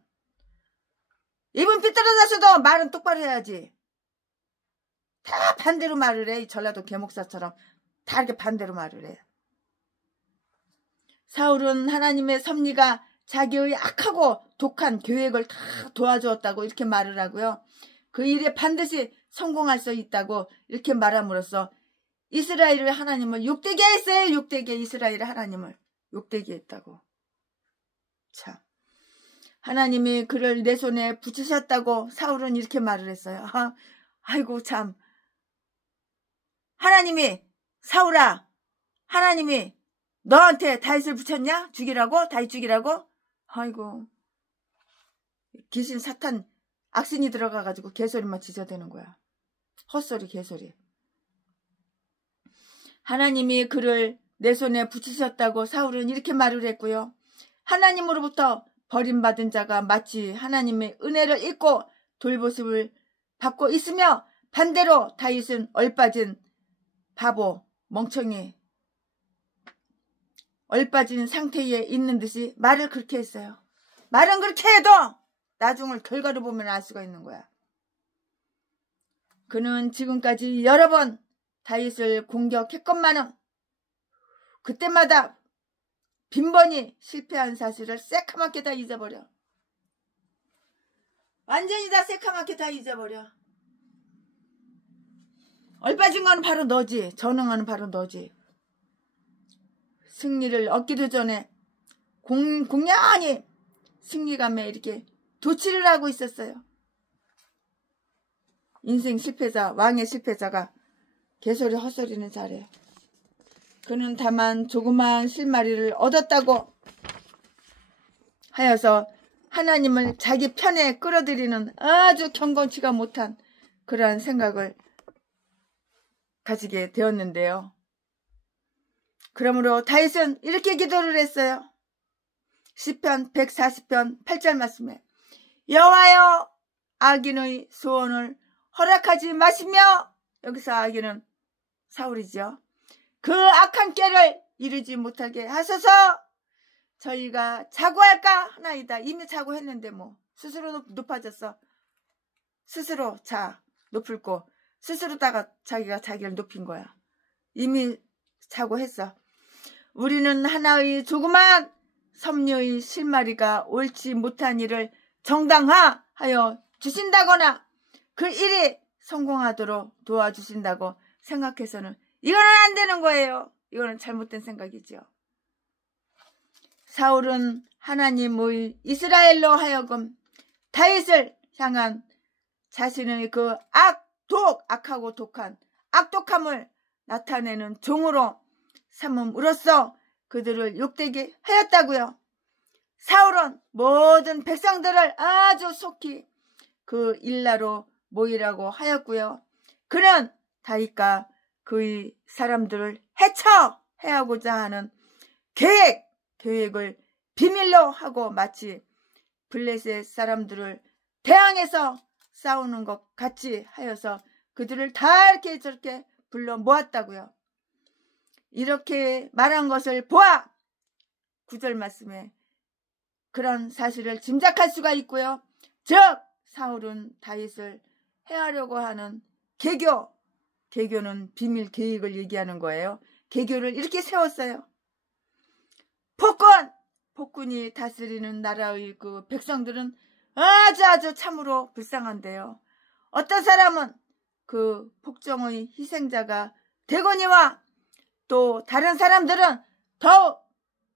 입은 삐뚤어졌어도 말은 똑바로 해야지. 다 반대로 말을 해. 이 전라도 개목사처럼 다 이렇게 반대로 말을 해. 사울은 하나님의 섭리가 자기의 악하고 독한 계획을 다 도와주었다고 이렇게 말을 하고요. 그 일에 반드시 성공할 수 있다고 이렇게 말함으로써 이스라엘의 하나님을 욕되게 했어요. 욕되게 이스라엘의 하나님을 욕되게 했다고. 참. 하나님이 그를 내 손에 붙이셨다고 사울은 이렇게 말을 했어요. 아이고 참. 하나님이 사울아 하나님이 너한테 다윗을 붙였냐? 죽이라고? 다윗 죽이라고? 아이고 귀신 사탄 악신이 들어가가지고 개소리만 짖어대는 거야. 헛소리 개소리. 하나님이 그를 내 손에 붙이셨다고 사울은 이렇게 말을 했고요. 하나님으로부터 버림받은 자가 마치 하나님의 은혜를 잊고 돌보심을 받고 있으며 반대로 다윗은 얼빠진 바보 멍청이 얼빠진 상태에 있는 듯이 말을 그렇게 했어요. 말은 그렇게 해도 나중을 결과를 보면 알 수가 있는 거야. 그는 지금까지 여러 번 다윗을 공격했건만은 그때마다 빈번히 실패한 사실을 새카맣게 다 잊어버려. 완전히 다 새카맣게 다 잊어버려. 얼빠진 건 바로 너지. 전능하는 바로 너지. 승리를 얻기도 전에 공연히 승리감에 이렇게 도취를 하고 있었어요. 인생 실패자, 왕의 실패자가 개소리 헛소리는 잘해요. 그는 다만 조그마한 실마리를 얻었다고 하여서 하나님을 자기 편에 끌어들이는 아주 경건치가 못한 그러한 생각을 가지게 되었는데요. 그러므로 다윗은 이렇게 기도를 했어요. 시편 140편 8절 말씀에 여호와여 악인의 소원을 허락하지 마시며, 여기서 악인은 사울이죠. 그 악한 꾀를 이루지 못하게 하소서. 저희가 자고할까 하나이다. 이미 자고했는데 뭐 스스로 높아졌어. 스스로 높을고 스스로다가 자기가 자기를 높인 거야. 이미 자고했어. 우리는 하나의 조그만 섭리의 실마리가 옳지 못한 일을 정당화하여 주신다거나 그 일이 성공하도록 도와주신다고 생각해서는 이거는 안 되는 거예요. 이거는 잘못된 생각이죠. 사울은 하나님의 이스라엘로 하여금 다윗을 향한 자신의 그 악하고 독한 악독함을 나타내는 종으로 삼음으로써 그들을 욕되게 하였다고요. 사울은 모든 백성들을 아주 속히 그 일라로 모이라고 하였고요. 그는 다윗과 그의 사람들을 해하고자 하는 계획을 비밀로 하고 마치 블레셋 사람들을 대항해서 싸우는 것 같이 하여서 그들을 다 이렇게 저렇게 불러 모았다고요. 이렇게 말한 것을 보아 9절 말씀에 그런 사실을 짐작할 수가 있고요. 즉 사울은 다윗을 해하려고 하는 계교는 비밀 계획을 얘기하는 거예요. 계교를 이렇게 세웠어요. 폭군이 다스리는 나라의 그 백성들은 아주 참으로 불쌍한데요. 어떤 사람은 그 폭정의 희생자가 되거니와 또 다른 사람들은 더욱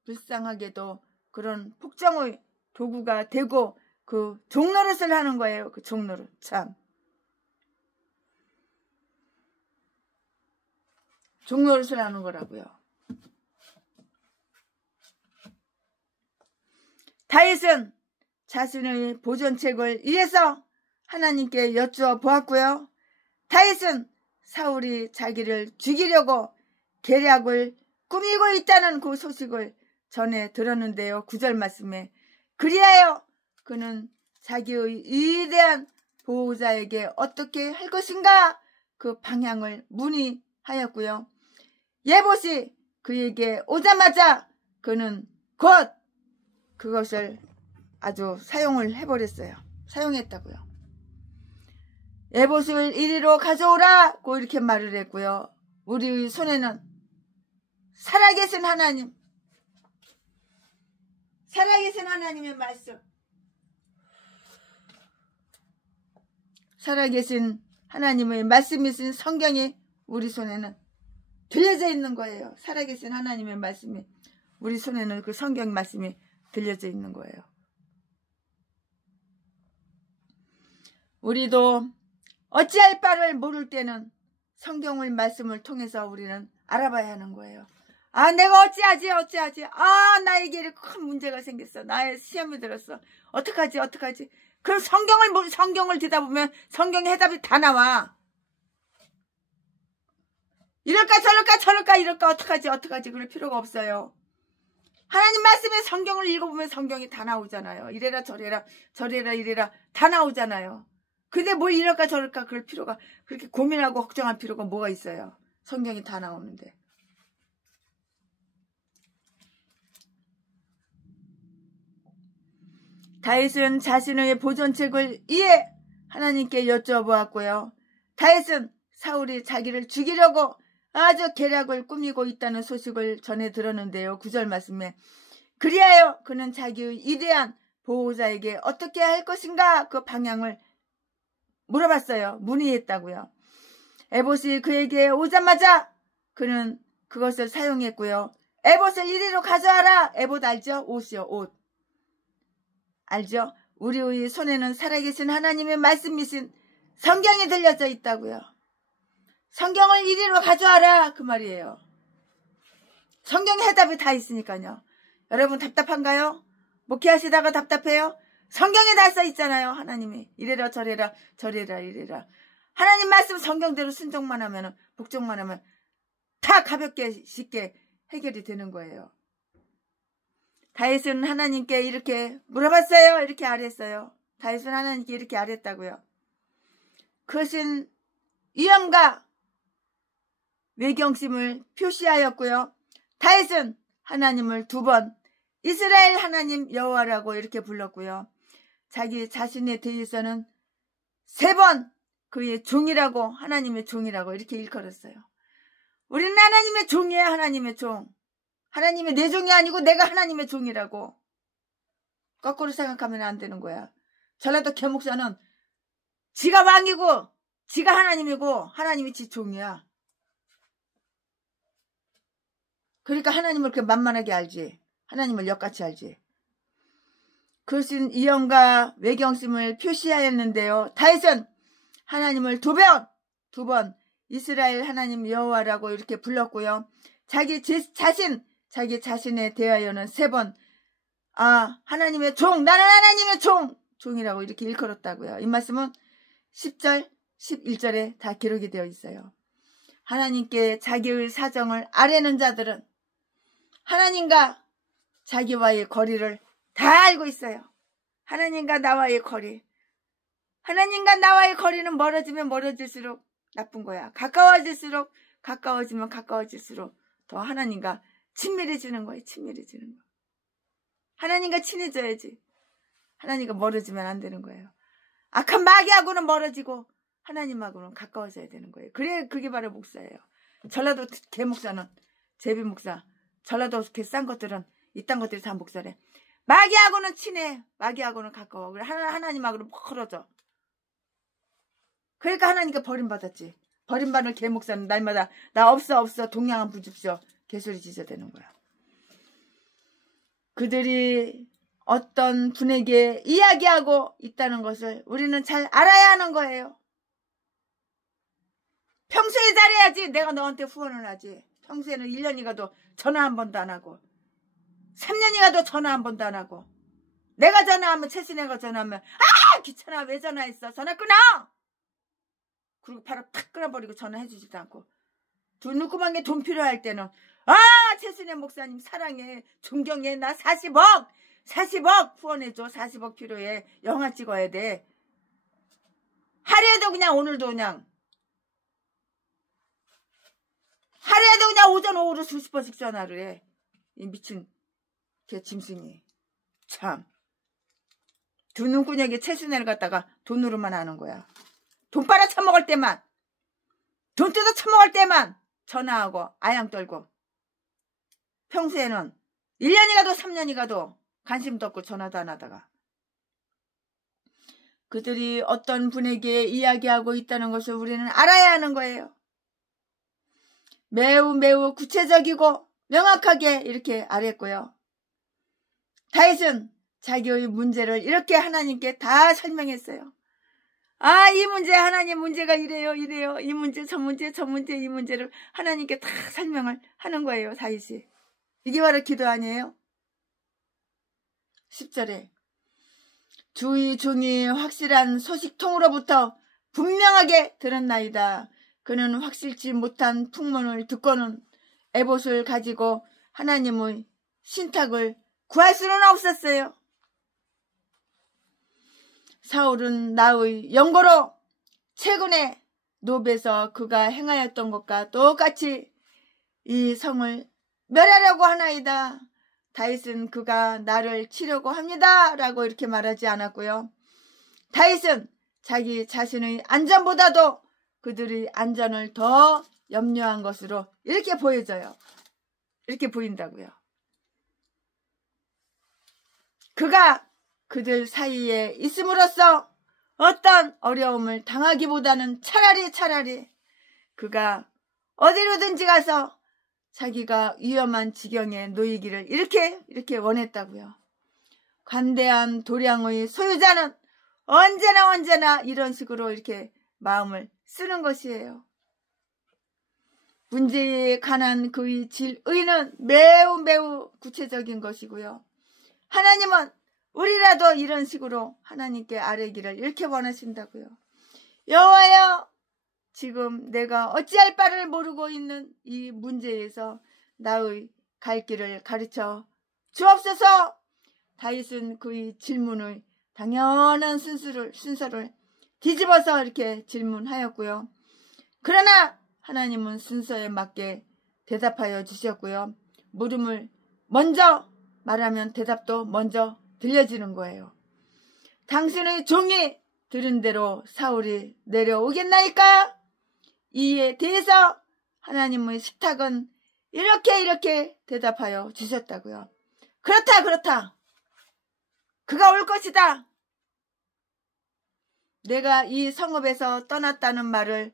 불쌍하게도 그런 폭정의 도구가 되고 그 종노릇을 하는 거예요. 그 종노릇 참. 종노릇을 하는 거라고요. 다윗은 자신의 보존책을 위해서 하나님께 여쭈어 보았고요. 다윗은 사울이 자기를 죽이려고 계략을 꾸미고 있다는 그 소식을 전해 들었는데요. 9절 말씀에 그리하여 그는 자기의 위대한 보호자에게 어떻게 할 것인가 그 방향을 문의하였고요. 예봇이 그에게 오자마자 그는 곧 그것을 아주 사용을 해버렸어요. 사용했다고요. 예봇을 이리로 가져오라고 이렇게 말을 했고요. 우리의 손에는 살아계신 하나님의 말씀, 살아계신 하나님의 말씀이 있는 성경이 우리 손에는 들려져 있는 거예요. 살아계신 하나님의 말씀이 우리 손에는 그 성경 말씀이 들려져 있는 거예요. 우리도 어찌할 바를 모를 때는 성경의 말씀을 통해서 우리는 알아봐야 하는 거예요. 내가 어찌하지? 나에게 큰 문제가 생겼어. 나의 시험이 들었어. 어떡하지? 그럼 성경을 듣다 보면 성경의 해답이 다 나와. 이럴까 저럴까 어떡하지? 그럴 필요가 없어요. 하나님 말씀에 성경을 읽어보면 성경이 다 나오잖아요. 이래라 저래라 이래라 다 나오잖아요. 근데 뭘 이럴까 저럴까 그럴 필요가, 그렇게 고민하고 걱정할 필요가 뭐가 있어요. 성경이 다 나오는데. 다윗은 자신의 보존책을 위해 하나님께 여쭤보았고요. 다윗은 사울이 자기를 죽이려고 아주 계략을 꾸미고 있다는 소식을 전해 들었는데요. 9절 말씀에 그리하여 그는 자기의 위대한 보호자에게 어떻게 할 것인가 그 방향을 물어봤어요. 문의했다고요. 에봇이 그에게 오자마자 그는 그것을 사용했고요. 에봇을 이리로 가져와라. 에봇 알죠? 옷이요, 옷. 알죠? 우리의 손에는 살아계신 하나님의 말씀이신 성경이 들려져 있다고요. 성경을 이리로 가져와라, 그 말이에요. 성경에 해답이 다 있으니까요. 여러분 답답한가요? 목회하시다가 답답해요? 성경에 다 써 있잖아요. 하나님이 이래라 저래라 저래라 이래라. 하나님 말씀 성경대로 순종만 하면, 복종만 하면 다 가볍게 쉽게 해결이 되는 거예요. 다윗은 하나님께 이렇게 물어봤어요. 이렇게 아랬어요. 다윗은 하나님께 이렇게 아랬다고요. 그것은 위엄과 외경심을 표시하였고요. 다윗은 하나님을 2번 이스라엘 하나님 여호와라고 이렇게 불렀고요. 자기 자신에 대해서는 3번 그의 종이라고, 하나님의 종이라고 이렇게 일컬었어요. 우리는 하나님의 종이에요. 하나님의 종. 하나님의 내 종이 아니고 내가 하나님의 종이라고. 거꾸로 생각하면 안 되는 거야. 전라도 개목사는 지가 왕이고 지가 하나님이고 하나님이 지 종이야. 그러니까 하나님을 그렇게 만만하게 알지. 하나님을 역같이 알지. 그것은 이언과 외경심을 표시하였는데요. 다윗은 하나님을 2번 이스라엘 하나님 여호와라고 이렇게 불렀고요. 자기 자신에 대하여는 3번 하나님의 종, 나는 하나님의 종이라고 이렇게 일컬었다고요. 이 말씀은 10절 11절에 다 기록이 되어 있어요. 하나님께 자기의 사정을 아뢰는 자들은 하나님과 자기와의 거리를 다 알고 있어요. 하나님과 나와의 거리. 하나님과 나와의 거리는 멀어지면 멀어질수록 나쁜 거야. 가까워질수록 가까워지면 가까워질수록 더 하나님과 친밀해지는 거예요. 친밀해지는 거. 하나님과 친해져야지. 하나님과 멀어지면 안 되는 거예요. 악한 마귀하고는 멀어지고 하나님하고는 가까워져야 되는 거예요. 그게 바로 목사예요. 전라도 개목사는, 제비목사, 전라도 싼 것들은, 이딴 것들이 다 목사래. 마귀하고는 친해. 마귀하고는 가까워. 하나님하고는 멀어져. 그러니까 하나님께 버림받았지. 버림받은 개목사는 날마다 나 없어 동양한 부줍쇼 개소리 지저대는 거야. 그들이 어떤 분에게 이야기하고 있다는 것을 우리는 잘 알아야 하는 거예요. 평소에 잘해야지 내가 너한테 후원을 하지. 평소에는 1년이 가도 전화 한 번도 안 하고 3년이 가도 전화 한 번도 안 하고, 내가 전화하면 최순애가 전화하면 귀찮아 왜 전화했어, 전화 끊어. 그리고 바로 탁 끊어버리고 전화해주지도 않고, 누구만 게 돈 필요할 때는 최순애 목사님 사랑해 존경해 나 40억 후원해줘. 40억 필요해. 영화 찍어야 돼. 하루에도 그냥 오전 오후로 수십 번씩 전화를 해. 이 미친 개 짐승이. 참. 두 눈구녕에 최순애를 갖다가 돈으로만 하는 거야. 돈 빨아 처먹을 때만, 돈 뜯어 처먹을 때만 전화하고 아양 떨고, 평소에는 1년이 가도 3년이 가도 관심도 없고 전화도 안 하다가, 그들이 어떤 분에게 이야기하고 있다는 것을 우리는 알아야 하는 거예요. 매우 구체적이고 명확하게 이렇게 알았고요. 다윗은 자기의 문제를 이렇게 하나님께 다 설명했어요. 이 문제, 하나님 문제가 이래요. 이 문제, 저 문제, 이 문제를 하나님께 다 설명을 하는 거예요, 다윗이. 이게 바로 기도 아니에요? 10절에 주의 종이 확실한 소식통으로부터 분명하게 들었나이다. 그는 확실치 못한 풍문을 듣고는 에봇을 가지고 하나님의 신탁을 구할 수는 없었어요. 사울은 나의 영고로 최근에 노베에서 그가 행하였던 것과 똑같이 이 성을 멸하려고 하나이다. 다윗은 그가 나를 치려고 합니다 라고 이렇게 말하지 않았고요. 다윗은 자기 자신의 안전보다도 그들의 안전을 더 염려한 것으로 이렇게 보여져요. 이렇게 보인다고요. 그가 그들 사이에 있음으로써 어떤 어려움을 당하기보다는 차라리 그가 어디로든지 가서 자기가 위험한 지경에 놓이기를 이렇게 원했다고요. 관대한 도량의 소유자는 언제나 이런 식으로 이렇게 마음을 쓰는 것이에요. 문제에 관한 그의 질의는 매우 구체적인 것이고요. 하나님은 우리라도 이런 식으로 하나님께 아뢰기를 이렇게 원하신다고요. 여호와여, 지금 내가 어찌할 바를 모르고 있는 이 문제에서 나의 갈 길을 가르쳐 주옵소서. 다윗은 그의 질문의 당연한 순서를 뒤집어서 이렇게 질문하였고요. 그러나 하나님은 순서에 맞게 대답하여 주셨고요. 물음을 먼저 말하면 대답도 먼저 들려지는 거예요. 당신의 종이 들은 대로 사울이 내려오겠나이까? 이에 대해서 하나님의 식탁은 이렇게 대답하여 주셨다고요. 그렇다. 그가 올 것이다. 내가 이 성읍에서 떠났다는 말을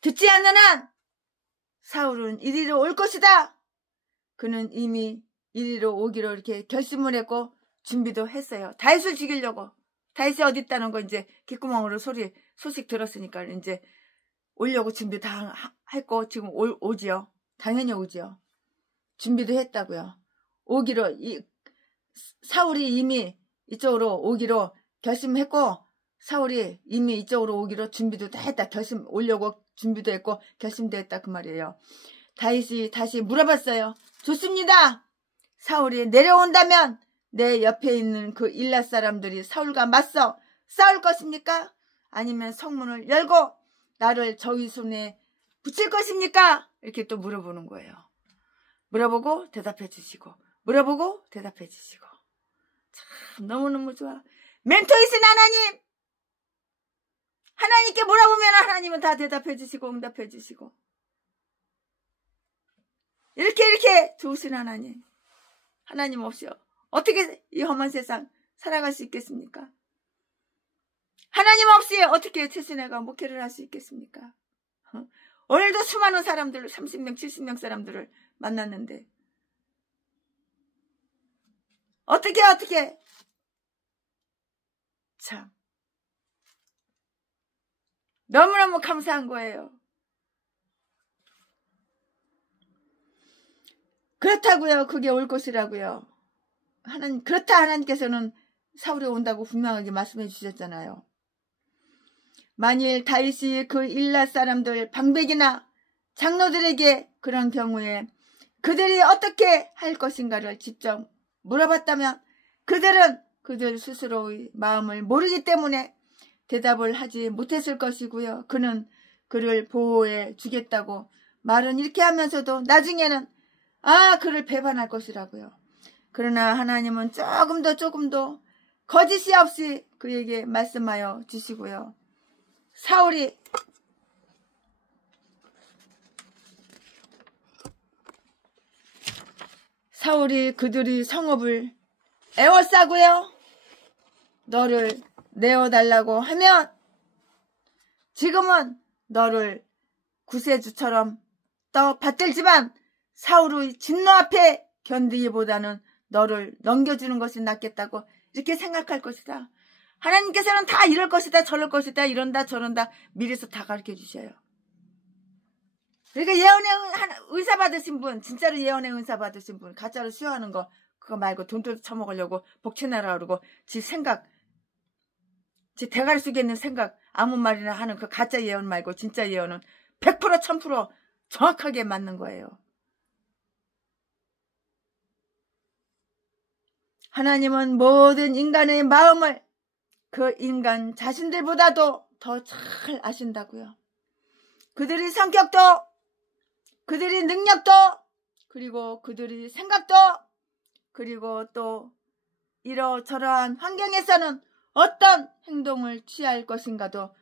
듣지 않는 한 사울은 이리로 올 것이다. 그는 이미 이리로 오기로 이렇게 결심을 했고 준비도 했어요. 다윗을 죽이려고. 다윗이 어디 있다는 거 이제 귓구멍으로 소식 들었으니까 이제 오려고 준비 다 했고 지금 오지요. 당연히 오지요. 준비도 했다고요. 오기로 사울이 이미 이쪽으로 오기로 결심했고 사울이 이미 이쪽으로 오기로 준비도 다 했다. 오려고 준비도 했고 결심도 했다 그 말이에요. 다윗이 다시 물어봤어요. 좋습니다. 사울이 내려온다면 내 옆에 있는 그 일라 사람들이 사울과 맞서 싸울 것입니까? 아니면 성문을 열고 나를 저희 손에 붙일 것입니까? 이렇게 또 물어보는 거예요. 물어보고 대답해 주시고 물어보고 대답해 주시고 참 너무너무 좋아. 멘토이신 하나님, 하나님께 물어보면 하나님은 다 대답해 주시고 응답해 주시고 이렇게 좋으신 하나님, 하나님 없이 어떻게 이 험한 세상 살아갈 수 있겠습니까? 하나님 없이 어떻게 최신애가 목회를 할 수 있겠습니까? 오늘도 수많은 사람들 30명 70명 사람들을 만났는데 어떻게 참 너무너무 감사한 거예요. 그렇다고요. 그게 올 것이라고요. 그렇다 하나님께서는 사울이 온다고 분명하게 말씀해 주셨잖아요. 만일 다윗이 그 일라 사람들 방백이나 장로들에게 그런 경우에 그들이 어떻게 할 것인가를 직접 물어봤다면 그들은 그들 스스로의 마음을 모르기 때문에 대답을 하지 못했을 것이고요. 그는 그를 보호해 주겠다고 말은 이렇게 하면서도 나중에는 그를 배반할 것이라고요. 그러나 하나님은 조금도 거짓이 없이 그에게 말씀하여 주시고요. 사울이 그들이 성읍을 에워싸고요. 너를 내어달라고 하면 지금은 너를 구세주처럼 받들지만 사울의 진노 앞에 견디기보다는 너를 넘겨주는 것이 낫겠다고 이렇게 생각할 것이다. 하나님께서는 다 이럴 것이다 저럴 것이다 이런다 저런다 미리서 다 가르쳐 주셔요. 그러니까 예언의 의사 받으신 분, 진짜로 예언의 은사 받으신 분, 가짜로 수여하는 거 그거 말고 돈도 처먹으려고 복채내라 그러고 지 대가리 속에 있는 생각 아무 말이나 하는 그 가짜 예언 말고 진짜 예언은 100% 1000% 정확하게 맞는 거예요. 하나님은 모든 인간의 마음을 그 인간 자신들보다도 더 잘 아신다고요. 그들의 성격도, 그들의 능력도, 그리고 그들의 생각도, 그리고 또 이러저러한 환경에서는 어떤 행동을 취할 것인가도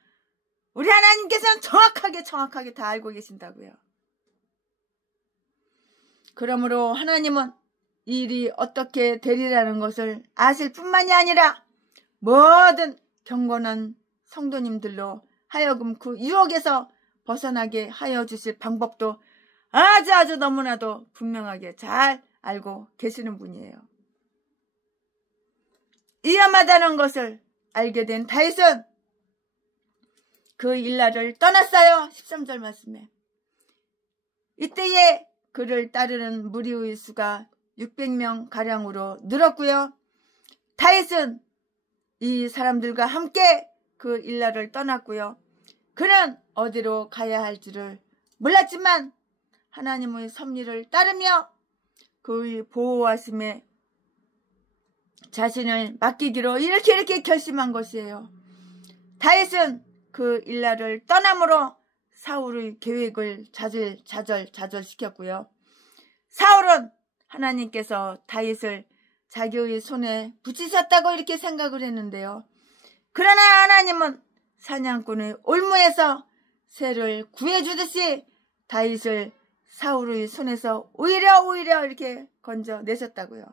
우리 하나님께서는 정확하게 다 알고 계신다고요. 그러므로 하나님은 이 일이 어떻게 되리라는 것을 아실 뿐만이 아니라 모든 경건한 성도님들로 하여금 그 유혹에서 벗어나게 하여 주실 방법도 아주 너무나도 분명하게 잘 알고 계시는 분이에요. 위험하다는 것을 알게 된 다윗은 그 일날을 떠났어요. 13절 말씀에. 이때에 그를 따르는 무리의 수가 600명 가량으로 늘었고요. 다윗은 이 사람들과 함께 그 일날을 떠났고요. 그는 어디로 가야 할지를 몰랐지만 하나님의 섭리를 따르며 그의 보호하심에 자신을 맡기기로 이렇게 결심한 것이에요. 다윗은 그 일날을 떠남으로 사울의 계획을 좌절시켰고요. 사울은 하나님께서 다윗을 자기의 손에 붙이셨다고 이렇게 생각을 했는데요. 그러나 하나님은 사냥꾼의 올무에서 새를 구해주듯이 다윗을 사울의 손에서 오히려 이렇게 건져내셨다고요.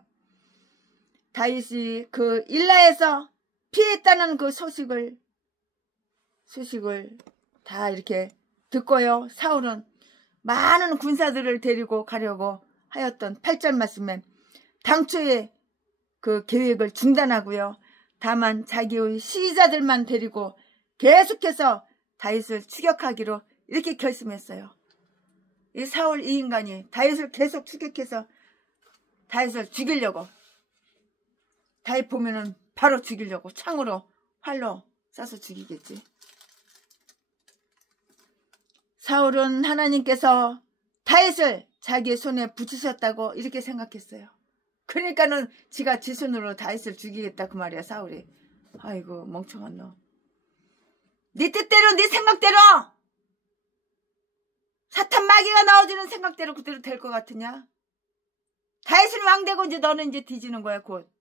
다윗이 그 일라에서 피했다는 그 소식을 다 이렇게 듣고요. 사울은 많은 군사들을 데리고 가려고 하였던 8절 말씀에 당초에 그 계획을 중단하고요. 다만 자기의 시위자들만 데리고 계속해서 다윗을 추격하기로 이렇게 결심했어요. 이 사울 이 인간이 다윗을 계속 추격해서 다윗을 죽이려고, 다윗 보면은 바로 죽이려고 창으로 활로 쏴서 죽이겠지. 사울은 하나님께서 다윗을 자기 손에 붙이셨다고 이렇게 생각했어요. 그러니까는 지가 지 손으로 다윗을 죽이겠다 그 말이야. 사울이. 아이고 멍청한 놈. 네 뜻대로 네 생각대로 사탄 마귀가 넣어주는 생각대로 그대로 될 것 같으냐? 다윗은 왕되고 이제 너는 이제 뒤지는 거야 곧.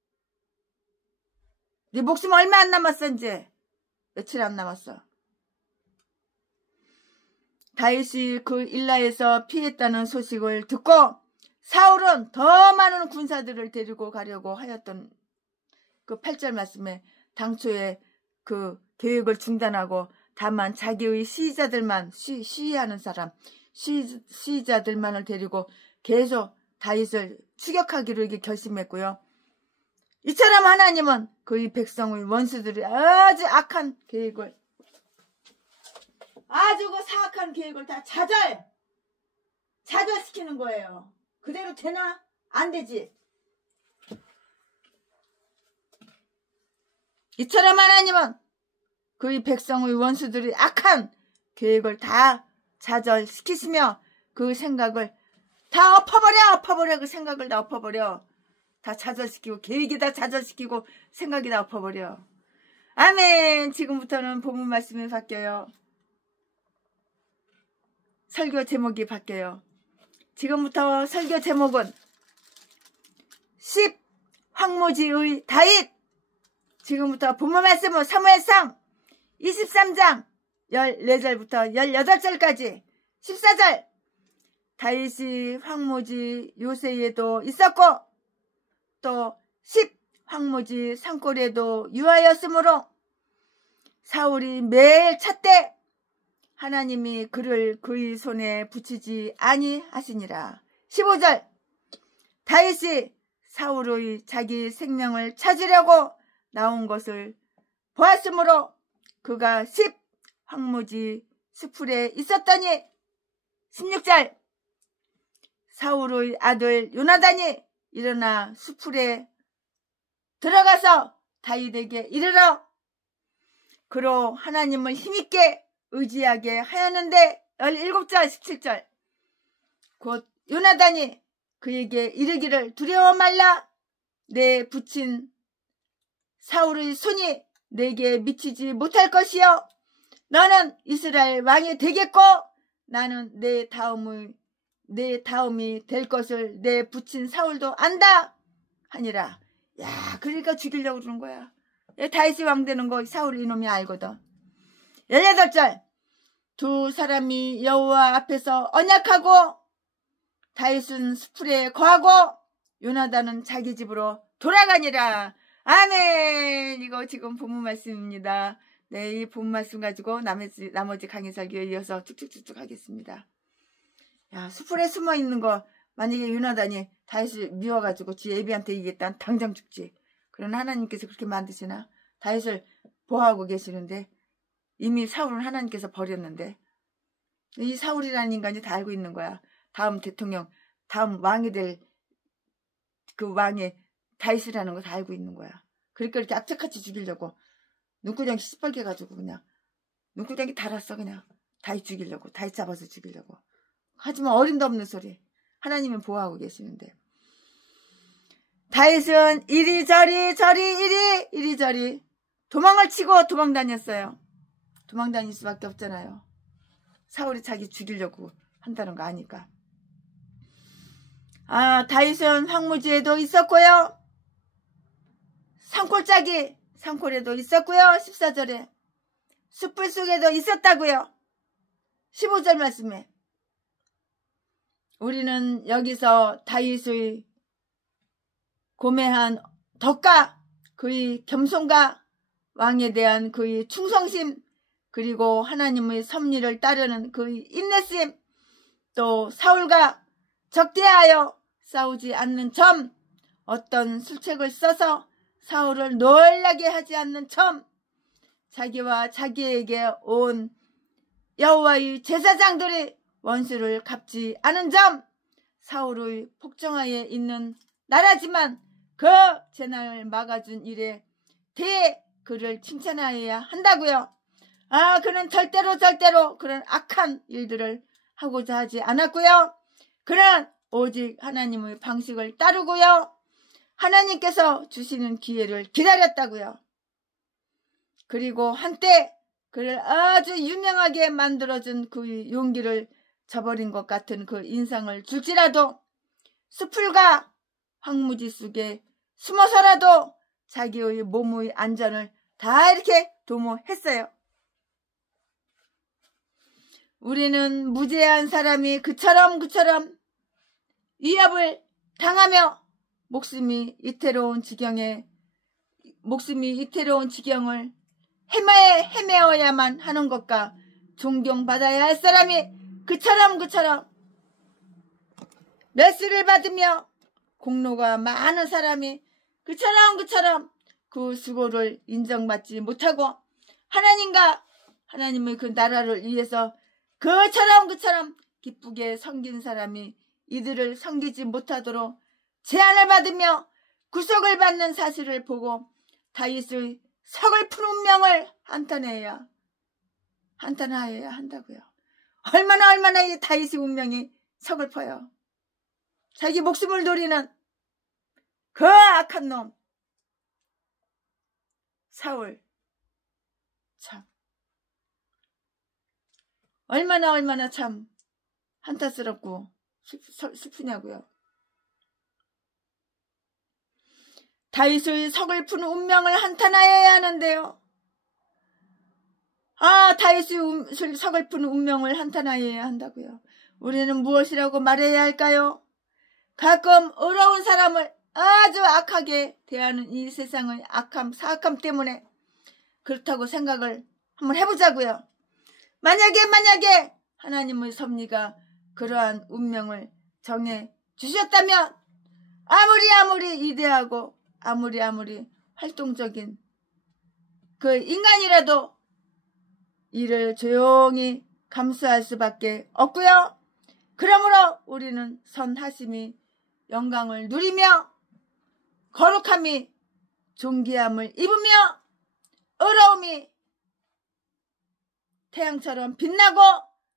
네 목숨 얼마 안 남았어 이제. 며칠 안 남았어. 다윗이 그 일라에서 피했다는 소식을 듣고 사울은 더 많은 군사들을 데리고 가려고 하였던 그 8절 말씀에 당초에 그 계획을 중단하고 다만 자기의 시위자들만 시위하는 사람 시위자들만을 데리고 계속 다윗을 추격하기로 이게 결심했고요. 이처럼 하나님은 그의 백성의 원수들이 아주 악한 계획을 아주 그 사악한 계획을 다 좌절시키는 거예요. 그대로 되나? 안 되지. 이처럼 하나님은 그의 백성의 원수들이 악한 계획을 다 좌절시키시며 그 생각을 다 엎어버려. 그 생각을 다 엎어버려. 다 좌절시키고 계획이 다 좌절시키고 생각이 다 엎어버려. 아멘. 지금부터는 본문 말씀이 바뀌어요. 설교 제목이 바뀌어요. 지금부터 설교 제목은 10 황무지의 다윗. 지금부터 본문 말씀은 사무엘상 23장 14절부터 18절까지 14절. 다윗이 황무지 요새에도 있었고 또 10 황무지 산골에도 유하였으므로 사울이 매일 찾되 하나님이 그를 그의 손에 붙이지 아니하시니라. 15절. 다윗이 사울의 자기 생명을 찾으려고 나온 것을 보았으므로 그가 10 황무지 수풀에 있었더니 16절. 사울의 아들 요나단이 일어나 수풀에 들어가서 다윗에게 이르러 그로 하나님을 힘있게 의지하게 하였는데 17절 17절. 곧 요나단이 그에게 이르기를 두려워 말라. 내 붙인 사울의 손이 내게 미치지 못할 것이요 너는 이스라엘 왕이 되겠고 나는 내 다음이 될 것을 내 붙인 사울도 안다 하니라. 야, 그러니까 죽이려고 그러는 거야. 다윗이 왕 되는 거 사울 이놈이 알거든. 18절. 두 사람이 여호와 앞에서 언약하고 다윗은 수풀에 거하고 요나단은 자기 집으로 돌아가니라. 아멘. 이거 지금 본문 말씀입니다. 네, 이 본 말씀 가지고 나머지 강의 설교에 이어서 쭉쭉쭉쭉 하겠습니다. 야, 수풀에 숨어 있는 거 만약에 요나단이 다윗을 미워가지고 지 애비한테 이겼다 당장 죽지. 그러나 하나님께서 그렇게 만드시나? 다윗을 보호하고 계시는데 이미 사울은 하나님께서 버렸는데 이 사울이라는 인간이 다 알고 있는 거야. 다음 대통령, 다음 왕이 될 그 왕의 다윗이라는 거 다 알고 있는 거야. 그러니까 이렇게 악착같이 죽이려고 눈구덩이 시뻘게 가지고 그냥 눈구덩이 달았어. 그냥 다윗 죽이려고, 다윗 잡아서 죽이려고. 하지만 어림도 없는 소리. 하나님은 보호하고 계시는데 다윗은 이리저리 이리저리 도망을 치고 도망 다녔어요. 도망 다닐 수밖에 없잖아요. 사울이 자기 죽이려고 한다는 거 아니까. 다윗은 황무지에도 있었고요. 산골에도 있었고요. 14절에 숯불 속에도 있었다고요. 15절 말씀에 우리는 여기서 다윗의 고매한 덕과 그의 겸손과 왕에 대한 그의 충성심 그리고 하나님의 섭리를 따르는 그의 인내심 또 사울과 적대하여 싸우지 않는 점 어떤 술책을 써서 사울을 놀라게 하지 않는 점 자기와 자기에게 온 여호와의 제사장들이 원수를 갚지 않은 점 사울의 복종하에 있는 나라지만 그 재난을 막아준 일에 대해 그를 칭찬하여야 한다고요. 그는 절대로 그런 악한 일들을 하고자 하지 않았고요. 그는 오직 하나님의 방식을 따르고요. 하나님께서 주시는 기회를 기다렸다고요. 그리고 한때 그를 아주 유명하게 만들어준 그 용기를 저버린 것 같은 그 인상을 줄지라도 수풀과 황무지 속에 숨어서라도 자기의 몸의 안전을 다 이렇게 도모했어요. 우리는 무죄한 사람이 그처럼 위협을 당하며 목숨이 이태로운 지경을 헤매어야만 하는 것과 존경받아야 할 사람이 그처럼 메시를 받으며 공로가 많은 사람이 그처럼 그 수고를 인정받지 못하고 하나님과 하나님의 그 나라를 위해서 그처럼 기쁘게 섬긴 사람이 이들을 섬기지 못하도록 제한을 받으며 구속을 받는 사실을 보고 다윗의 서글픈 운명을 한탄하여야 한다고요. 얼마나 이 다윗의 운명이 서글퍼요. 자기 목숨을 노리는 그 악한 놈 사울 참 얼마나 참 한탄스럽고 슬프냐고요. 다윗의 서글픈 운명을 한탄하여야 하는데요. 다윗의 서글픈 운명을 한탄하여야 한다고요. 우리는 무엇이라고 말해야 할까요? 가끔 어려운 사람을 아주 악하게 대하는 이 세상의 사악함 때문에 그렇다고 생각을 한번 해보자고요. 만약에 하나님의 섭리가 그러한 운명을 정해 주셨다면 아무리 이대하고 아무리 활동적인 그 인간이라도 이를 조용히 감수할 수밖에 없고요. 그러므로 우리는 선하심이 영광을 누리며 거룩함이 존귀함을 입으며 의로움이 태양처럼 빛나고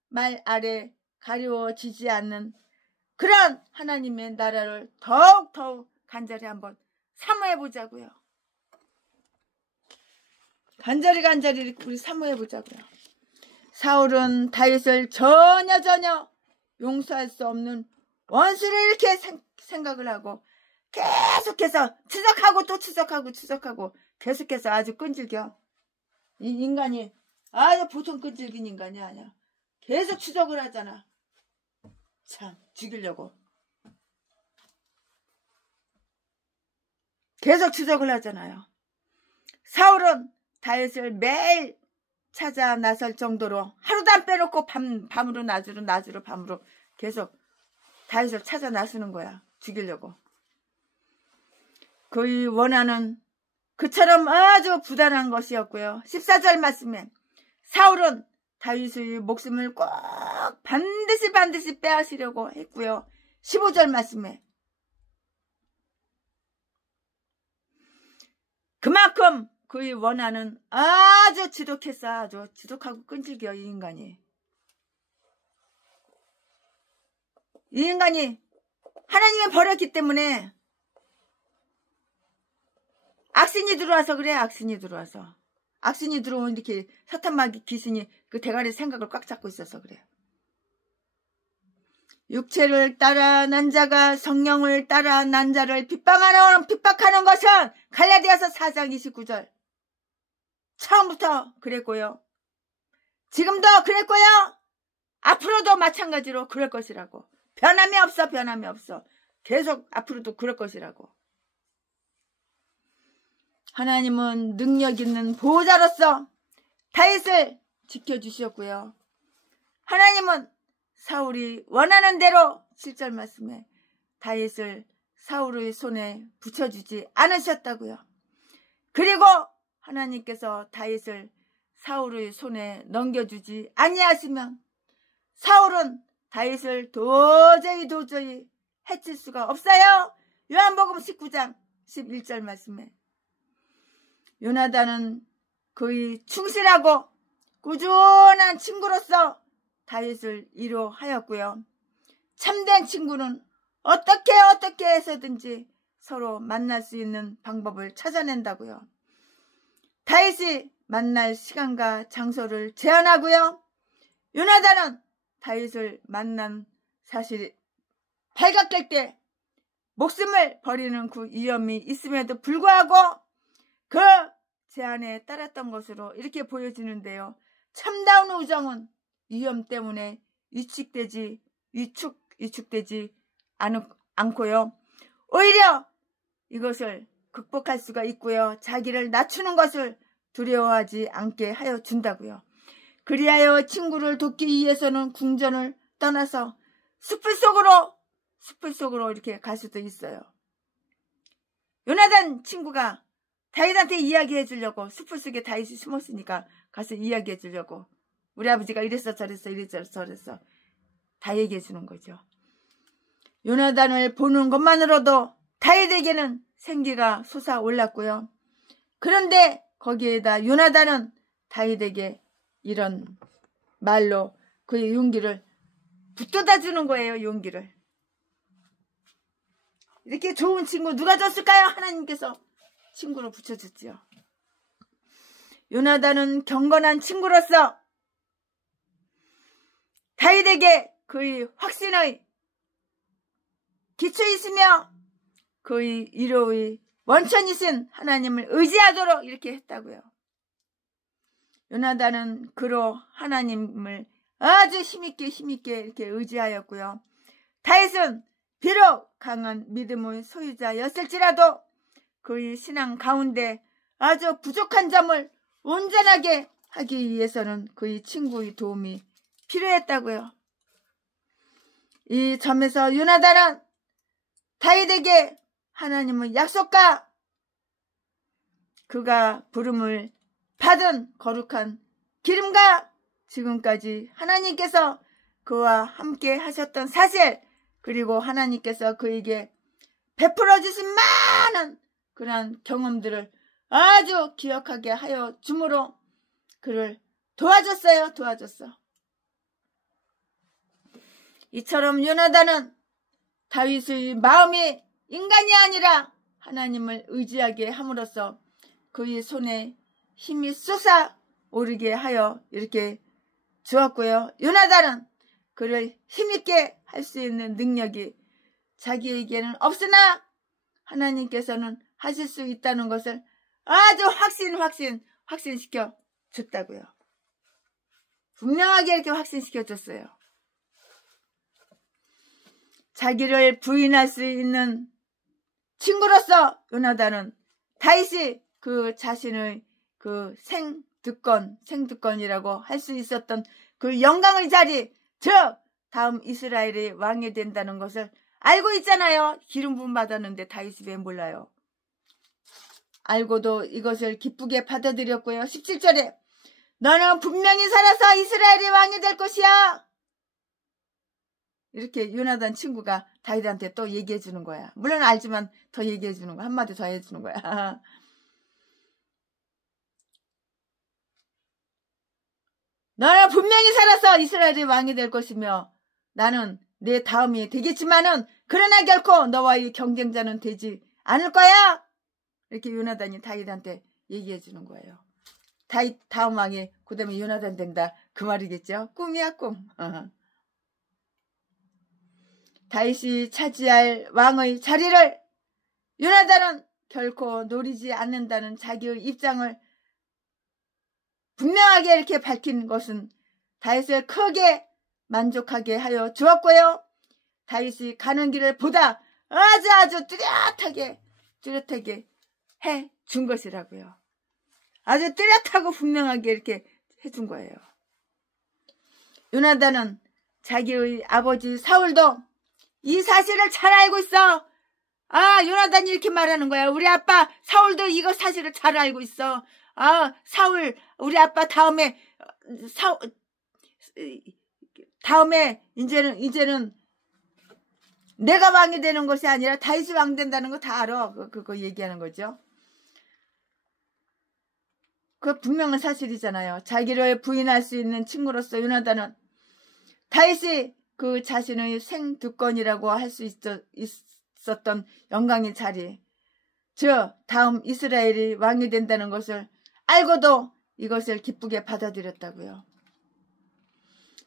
말 아래 가려워지지 않는 그런 하나님의 나라를 더욱 간절히 한번 사모해보자고요. 간절히 우리 사모해보자고요. 사울은 다윗을 전혀 용서할 수 없는 원수를 이렇게 생각을 하고 계속해서 추적하고 또 추적하고 계속해서 아주 끈질겨. 이 인간이 아주 보통 끈질긴 인간이 아니야. 계속 추적을 하잖아. 참 죽이려고. 계속 추적을 하잖아요. 사울은 다윗을 매일 찾아 나설 정도로 하루도 안 빼놓고 밤으로 낮으로 밤으로 계속 다윗을 찾아 나서는 거야. 죽이려고. 그의 원하는 그처럼 아주 부단한 것이었고요. 14절 말씀에 사울은 다윗의 목숨을 꼭 반드시 빼앗으려고 했고요. 15절 말씀에 그만큼 그의 원하는 아주 지독했어. 아주 지독하고 끈질겨. 이 인간이 하나님이 버렸기 때문에 악신이 들어와서 그래. 악신이 들어오면 이렇게 사탄마귀 귀신이 그 대가리 생각을 꽉 잡고 있어서 그래. 육체를 따라 난 자가 성령을 따라 난 자를 핍박하는 것은 갈라디아서 4장 29절. 처음부터 그랬고요. 지금도 그랬고요. 앞으로도 마찬가지로 그럴 것이라고. 변함이 없어. 계속 앞으로도 그럴 것이라고. 하나님은 능력 있는 보호자로서 다윗을 지켜주셨고요. 하나님은 사울이 원하는 대로 7절 말씀에 다윗을 사울의 손에 붙여주지 않으셨다고요. 그리고 하나님께서 다윗을 사울의 손에 넘겨주지 아니하시면 사울은 다윗을 도저히 해칠 수가 없어요. 요한복음 19장 11절 말씀에 요나단은 그의 충실하고 꾸준한 친구로서 다윗을 위로하였고요. 참된 친구는 어떻게 해서든지 서로 만날 수 있는 방법을 찾아낸다고요. 다윗이 만날 시간과 장소를 제한하고요. 요나단은 다윗을 만난 사실이 발각될 때 목숨을 버리는 그 위험이 있음에도 불구하고 그 제안에 따랐던 것으로 이렇게 보여지는데요. 참다운 우정은 위험 때문에 위축되지 않고요. 오히려 이것을 극복할 수가 있고요. 자기를 낮추는 것을 두려워하지 않게 하여 준다고요. 그리하여 친구를 돕기 위해서는 궁전을 떠나서 숲을 속으로 이렇게 갈 수도 있어요. 요나단 친구가 다윗한테 이야기해 주려고 숲을 속에 다윗이 숨었으니까 가서 이야기해 주려고 우리 아버지가 이랬어 저랬어 다 얘기해 주는 거죠. 요나단을 보는 것만으로도 다윗에게는 생기가 솟아올랐고요. 그런데 거기에다 요나단은 다윗에게 이런 말로 그의 용기를 붙돋아 주는 거예요. 용기를. 이렇게 좋은 친구 누가 줬을까요? 하나님께서 친구로 붙여줬지요. 요나단은 경건한 친구로서 다윗에게 그의 확신의 기초이시며 그의 위로의 원천이신 하나님을 의지하도록 이렇게 했다고요. 요나단은 그로 하나님을 아주 힘있게 이렇게 의지하였고요. 다윗은 비록 강한 믿음의 소유자였을지라도 그의 신앙 가운데 아주 부족한 점을 온전하게 하기 위해서는 그의 친구의 도움이 필요했다고요. 이 점에서 요나단은 다윗에게 하나님의 약속과 그가 부름을 받은 거룩한 기름과 지금까지 하나님께서 그와 함께 하셨던 사실, 그리고 하나님께서 그에게 베풀어 주신 많은 그러한 경험들을 아주 기억하게 하여 주므로 그를 도와줬어. 이처럼 요나단은 다윗의 마음이 인간이 아니라 하나님을 의지하게 함으로써 그의 손에 힘이 솟아오르게 하여 이렇게 주었고요. 요나단은 그를 힘있게 할 수 있는 능력이 자기에게는 없으나 하나님께서는 하실 수 있다는 것을 아주 확신시켜 줬다고요. 분명하게 이렇게 확신시켜 줬어요. 자기를 부인할 수 있는 친구로서 요나단은 다윗이 그 자신의 그 득권, 생득권이라고 할 수 있었던 그 영광의 자리, 즉 다음 이스라엘의 왕이 된다는 것을 알고 있잖아요. 기름 부음 받았는데 다윗이 왜 몰라요? 알고도 이것을 기쁘게 받아들였고요. 17절에 너는 분명히 살아서 이스라엘의 왕이 될 것이야. 이렇게 요나단 친구가 다윗한테 또 얘기해 주는 거야. 물론 알지만 더 얘기해 주는 거야. 한마디 더 해주는 거야. 너는 분명히 살아서 이스라엘의 왕이 될 것이며 나는 내 다음이 되겠지만은 그러나 결코 너와의 경쟁자는 되지 않을 거야. 이렇게 요나단이 다윗한테 얘기해 주는 거예요. 다윗 다음 왕이 그 다음에 요나단 된다. 그 말이겠죠. 꿈이야 꿈. 다윗이 차지할 왕의 자리를 요나단은 결코 노리지 않는다는 자기의 입장을 분명하게 이렇게 밝힌 것은 다윗을 크게 만족하게 하여 주었고요. 다윗이 가는 길을 보다 아주 뚜렷하게 해 준 것이라고요. 아주 뚜렷하고 분명하게 이렇게 해준 거예요. 요나단은 자기의 아버지 사울도 이 사실을 잘 알고 있어. 요나단이 이렇게 말하는 거야. 우리 아빠 사울도 이거 사실을 잘 알고 있어. 사울 우리 아빠 다음에 이제는 내가 왕이 되는 것이 아니라 다윗이 왕 된다는 거 다 알아. 그거 얘기하는 거죠. 그 분명한 사실이잖아요. 자기를 부인할 수 있는 친구로서 요나단은 다윗이 그 자신의 생득권이라고 할 수 있었던 영광의 자리, 즉 다음 이스라엘이 왕이 된다는 것을 알고도 이것을 기쁘게 받아들였다고요.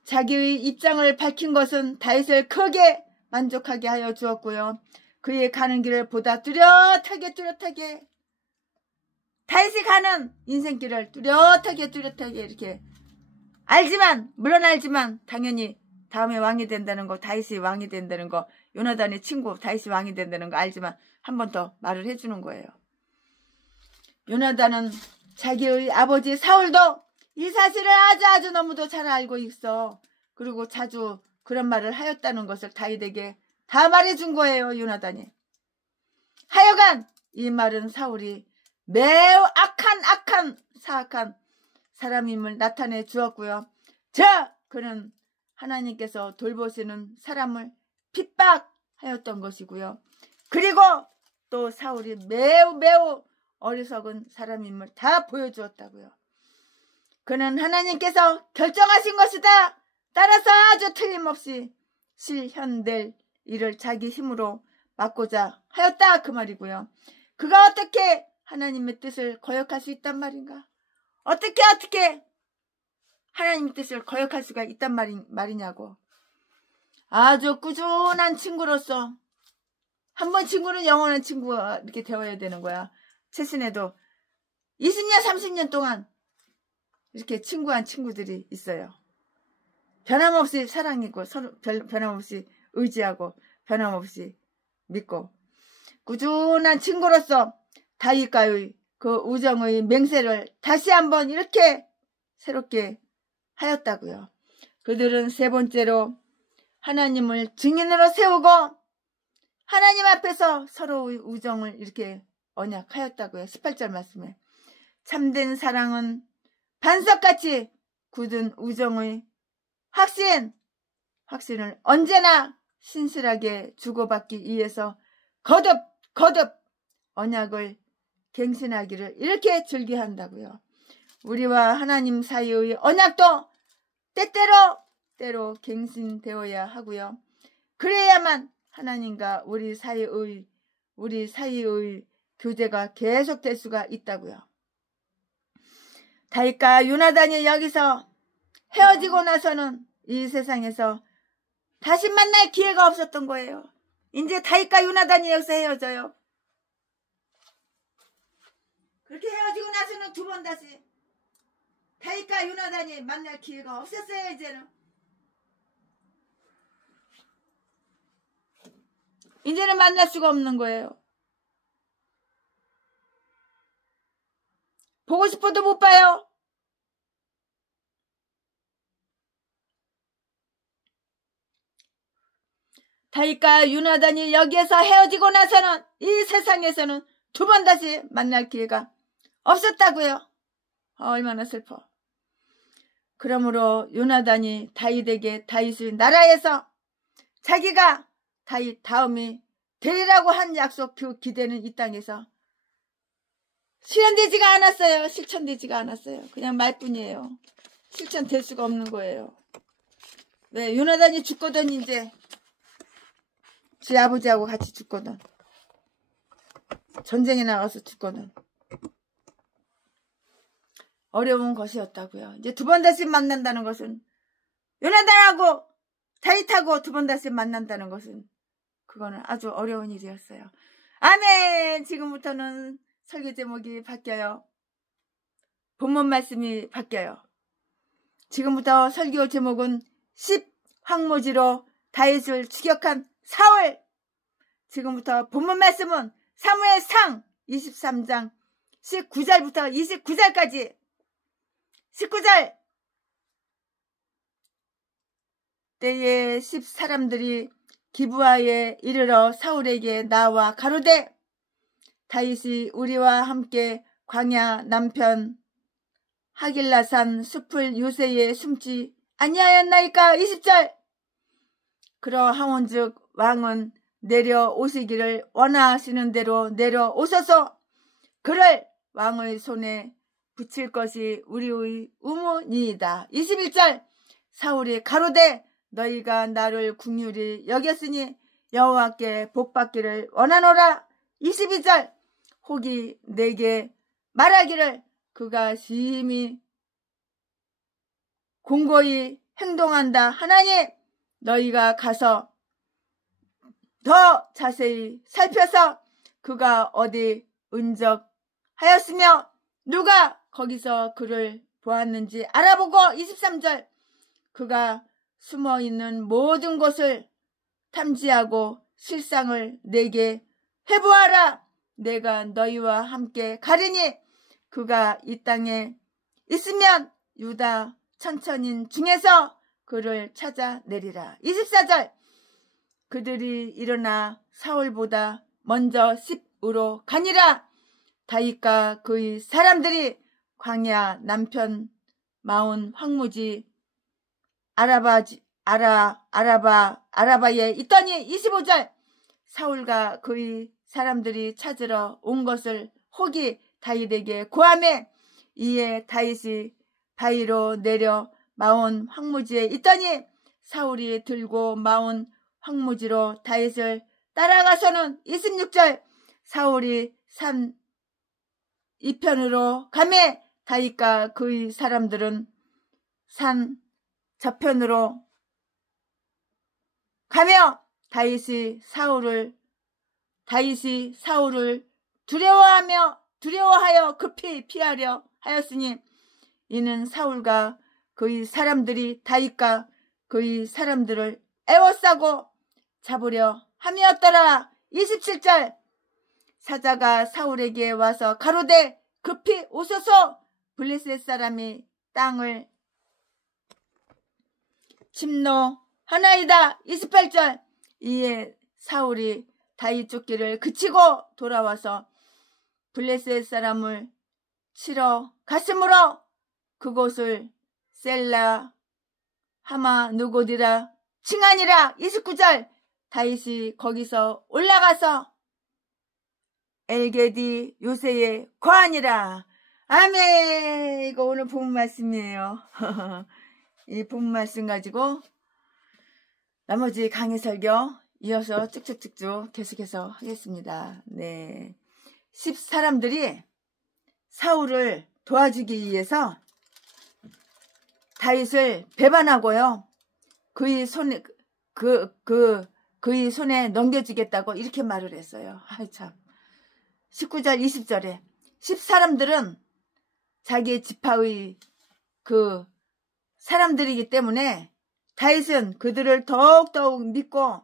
자기의 입장을 밝힌 것은 다윗을 크게 만족하게 하여 주었고요. 그의 가는 길을 보다 뚜렷하게 다윗이 가는 인생길을 뚜렷하게 이렇게 물론 알지만 당연히 다음에 왕이 된다는 거, 다윗이 왕이 된다는 거, 요나단의 친구 다윗이 왕이 된다는 거 알지만 한 번 더 말을 해주는 거예요. 요나단은 자기의 아버지 사울도 이 사실을 아주 너무도 잘 알고 있어. 그리고 자주 그런 말을 하였다는 것을 다윗에게 다 말해준 거예요. 요나단이. 하여간 이 말은 사울이 매우 사악한 사람임을 나타내 주었고요. 그는 하나님께서 돌보시는 사람을 핍박하였던 것이고요. 그리고 또 사울이 매우 어리석은 사람임을 다 보여주었다고요. 그는 하나님께서 결정하신 것이다. 따라서 아주 틀림없이 실현될 일을 자기 힘으로 막고자 하였다. 그 말이고요. 그가 어떻게 하나님의 뜻을 거역할 수 있단 말인가? 어떻게 하나님의 뜻을 거역할 수가 있단 말이냐고. 아주 꾸준한 친구로서 한 번 친구는 영원한 친구가 이렇게 되어야 되는 거야. 최신에도 20년 30년 동안 이렇게 친구한 친구들이 있어요. 변함없이 사랑이고 서로 변함없이 의지하고 변함없이 믿고 꾸준한 친구로서 다윗과의 그 우정의 맹세를 다시 한번 이렇게 새롭게 하였다고요. 그들은 세 번째로 하나님을 증인으로 세우고 하나님 앞에서 서로의 우정을 이렇게 언약하였다고요. 18절 말씀에 참된 사랑은 반석같이 굳은 우정의 확신을 언제나 신실하게 주고받기 위해서 거듭 언약을 갱신하기를 이렇게 즐겨한다고요. 우리와 하나님 사이의 언약도 때로 갱신되어야 하고요. 그래야만 하나님과 우리 사이의 교제가 계속될 수가 있다고요. 다윗과 요나단이 여기서 헤어지고 나서는 이 세상에서 다시 만날 기회가 없었던 거예요. 이제 다윗과 요나단이 여기서 헤어져요. 그렇게 헤어지고 나서는 두 번 다시 다윗과 요나단이 만날 기회가 없었어요. 이제는 만날 수가 없는 거예요. 보고 싶어도 못 봐요. 다윗과 요나단이 여기에서 헤어지고 나서는 이 세상에서는 두 번 다시 만날 기회가 없었다고요. 얼마나 슬퍼. 그러므로 요나단이 다윗에게 다윗의 나라에서 자기가 다윗 다음이 되리라고 한 약속, 그 기대는 이 땅에서 실현되지가 않았어요. 실천되지가 않았어요. 그냥 말뿐이에요. 실천될 수가 없는 거예요. 왜? 요나단이 죽거든. 이제 지 아버지하고 같이 죽거든. 전쟁에 나가서 죽거든. 어려운 것이었다고요. 이제 두 번 다시 만난다는 것은, 요나단하고 다윗하고 두 번 다시 만난다는 것은, 그거는 아주 어려운 일이었어요. 아멘. 지금부터는 설교 제목이 바뀌어요. 본문 말씀이 바뀌어요. 지금부터 설교 제목은 10황무지로 다윗을 추격한 사울. 지금부터 본문 말씀은 사무엘상 23장 19절부터 29절까지. 19절. 때에 10사람들이 기브아에 이르러 사울에게 나와 가로되 다윗이 우리와 함께 광야 남편 하길라산 숲을 요새에 숨지 아니하였나이까. 20절. 그러하온즉 왕은 내려오시기를 원하시는 대로 내려오소서. 그를 왕의 손에 붙일 것이 우리의 의무니이다. 21절. 사울이 가로되 너희가 나를 긍휼히 여겼으니 여호와께 복받기를 원하노라. 22절. 혹이 내게 말하기를 그가 심히 공고히 행동한다 하나니 너희가 가서 더 자세히 살펴서 그가 어디 은적하였으며 누가 거기서 그를 보았는지 알아보고. 23절. 그가 숨어있는 모든 곳을 탐지하고 실상을 내게 해보아라. 내가 너희와 함께 가리니 그가 이 땅에 있으면 유다 천천인 중에서 그를 찾아내리라. 24절. 그들이 일어나 사울보다 먼저 습으로 가니라. 다윗과 그의 사람들이 광야 남편 마온 황무지 아라바에 있더니. 25절. 사울과 그의 사람들이 찾으러 온 것을 혹이 다윗에게 고하매 이에 다윗이 바위로 내려 마온 황무지에 있더니 사울이 들고 마온 황무지로 다윗을 따라가서는. 26절. 사울이 산 이편으로 가매 다윗과 그의 사람들은 산 저편으로 가며 다윗이 사울을 두려워하여 급히 피하려 하였으니 이는 사울과 그의 사람들이 다윗과 그의 사람들을 애워싸고 잡으려 함이었더라. 27절. 사자가 사울에게 와서 가로되 급히 오소서. 블레셋 사람이 땅을 침노하나이다. 28절. 이에 사울이 다윗 쫓기를 그치고 돌아와서 블레셋 사람을 치러 갔으므로 그곳을 셀라 하마 누고디라 칭하니라. 29절. 다윗이 거기서 올라가서 엘게디 요새에 거하니라. 아멘. 이거 오늘 본문 말씀이에요. 이 본문 말씀 가지고 나머지 강의 설교 이어서 쭉쭉쭉쭉 계속해서 하겠습니다. 네. 10사람들이 사울을 도와주기 위해서 다윗을 배반하고요. 그의 손에 넘겨주겠다고 이렇게 말을 했어요. 아이 참. 19절 20절에 10사람들은 자기 지파의 그 사람들이기 때문에 다윗은 그들을 더욱더욱 믿고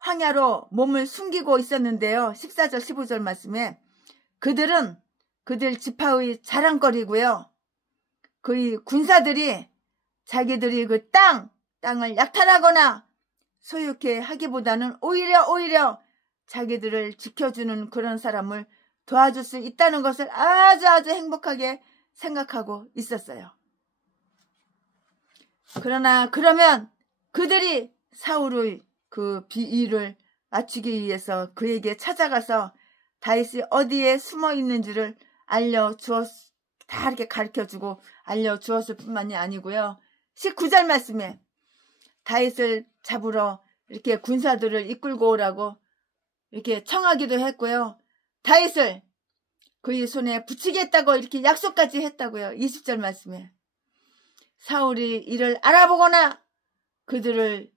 황야로 몸을 숨기고 있었는데요. 14절 15절 말씀에 그들은 그들 지파의 자랑거리고요. 그의 군사들이 자기들이 그 땅 땅을 약탈하거나 소유케 하기보다는 오히려 자기들을 지켜주는 그런 사람을 도와줄 수 있다는 것을 아주 행복하게 생각하고 있었어요. 그러면 그들이 사울의 그 비위를 맞추기 위해서 그에게 찾아가서 다윗이 어디에 숨어 있는지를 다 이렇게 가르쳐주고 알려주었을 뿐만이 아니고요. 19절 말씀에 다윗을 잡으러 이렇게 군사들을 이끌고 오라고 이렇게 청하기도 했고요. 다윗을 그의 손에 붙이겠다고 이렇게 약속까지 했다고요. 20절 말씀에 사울이 이를 알아보거나 그들을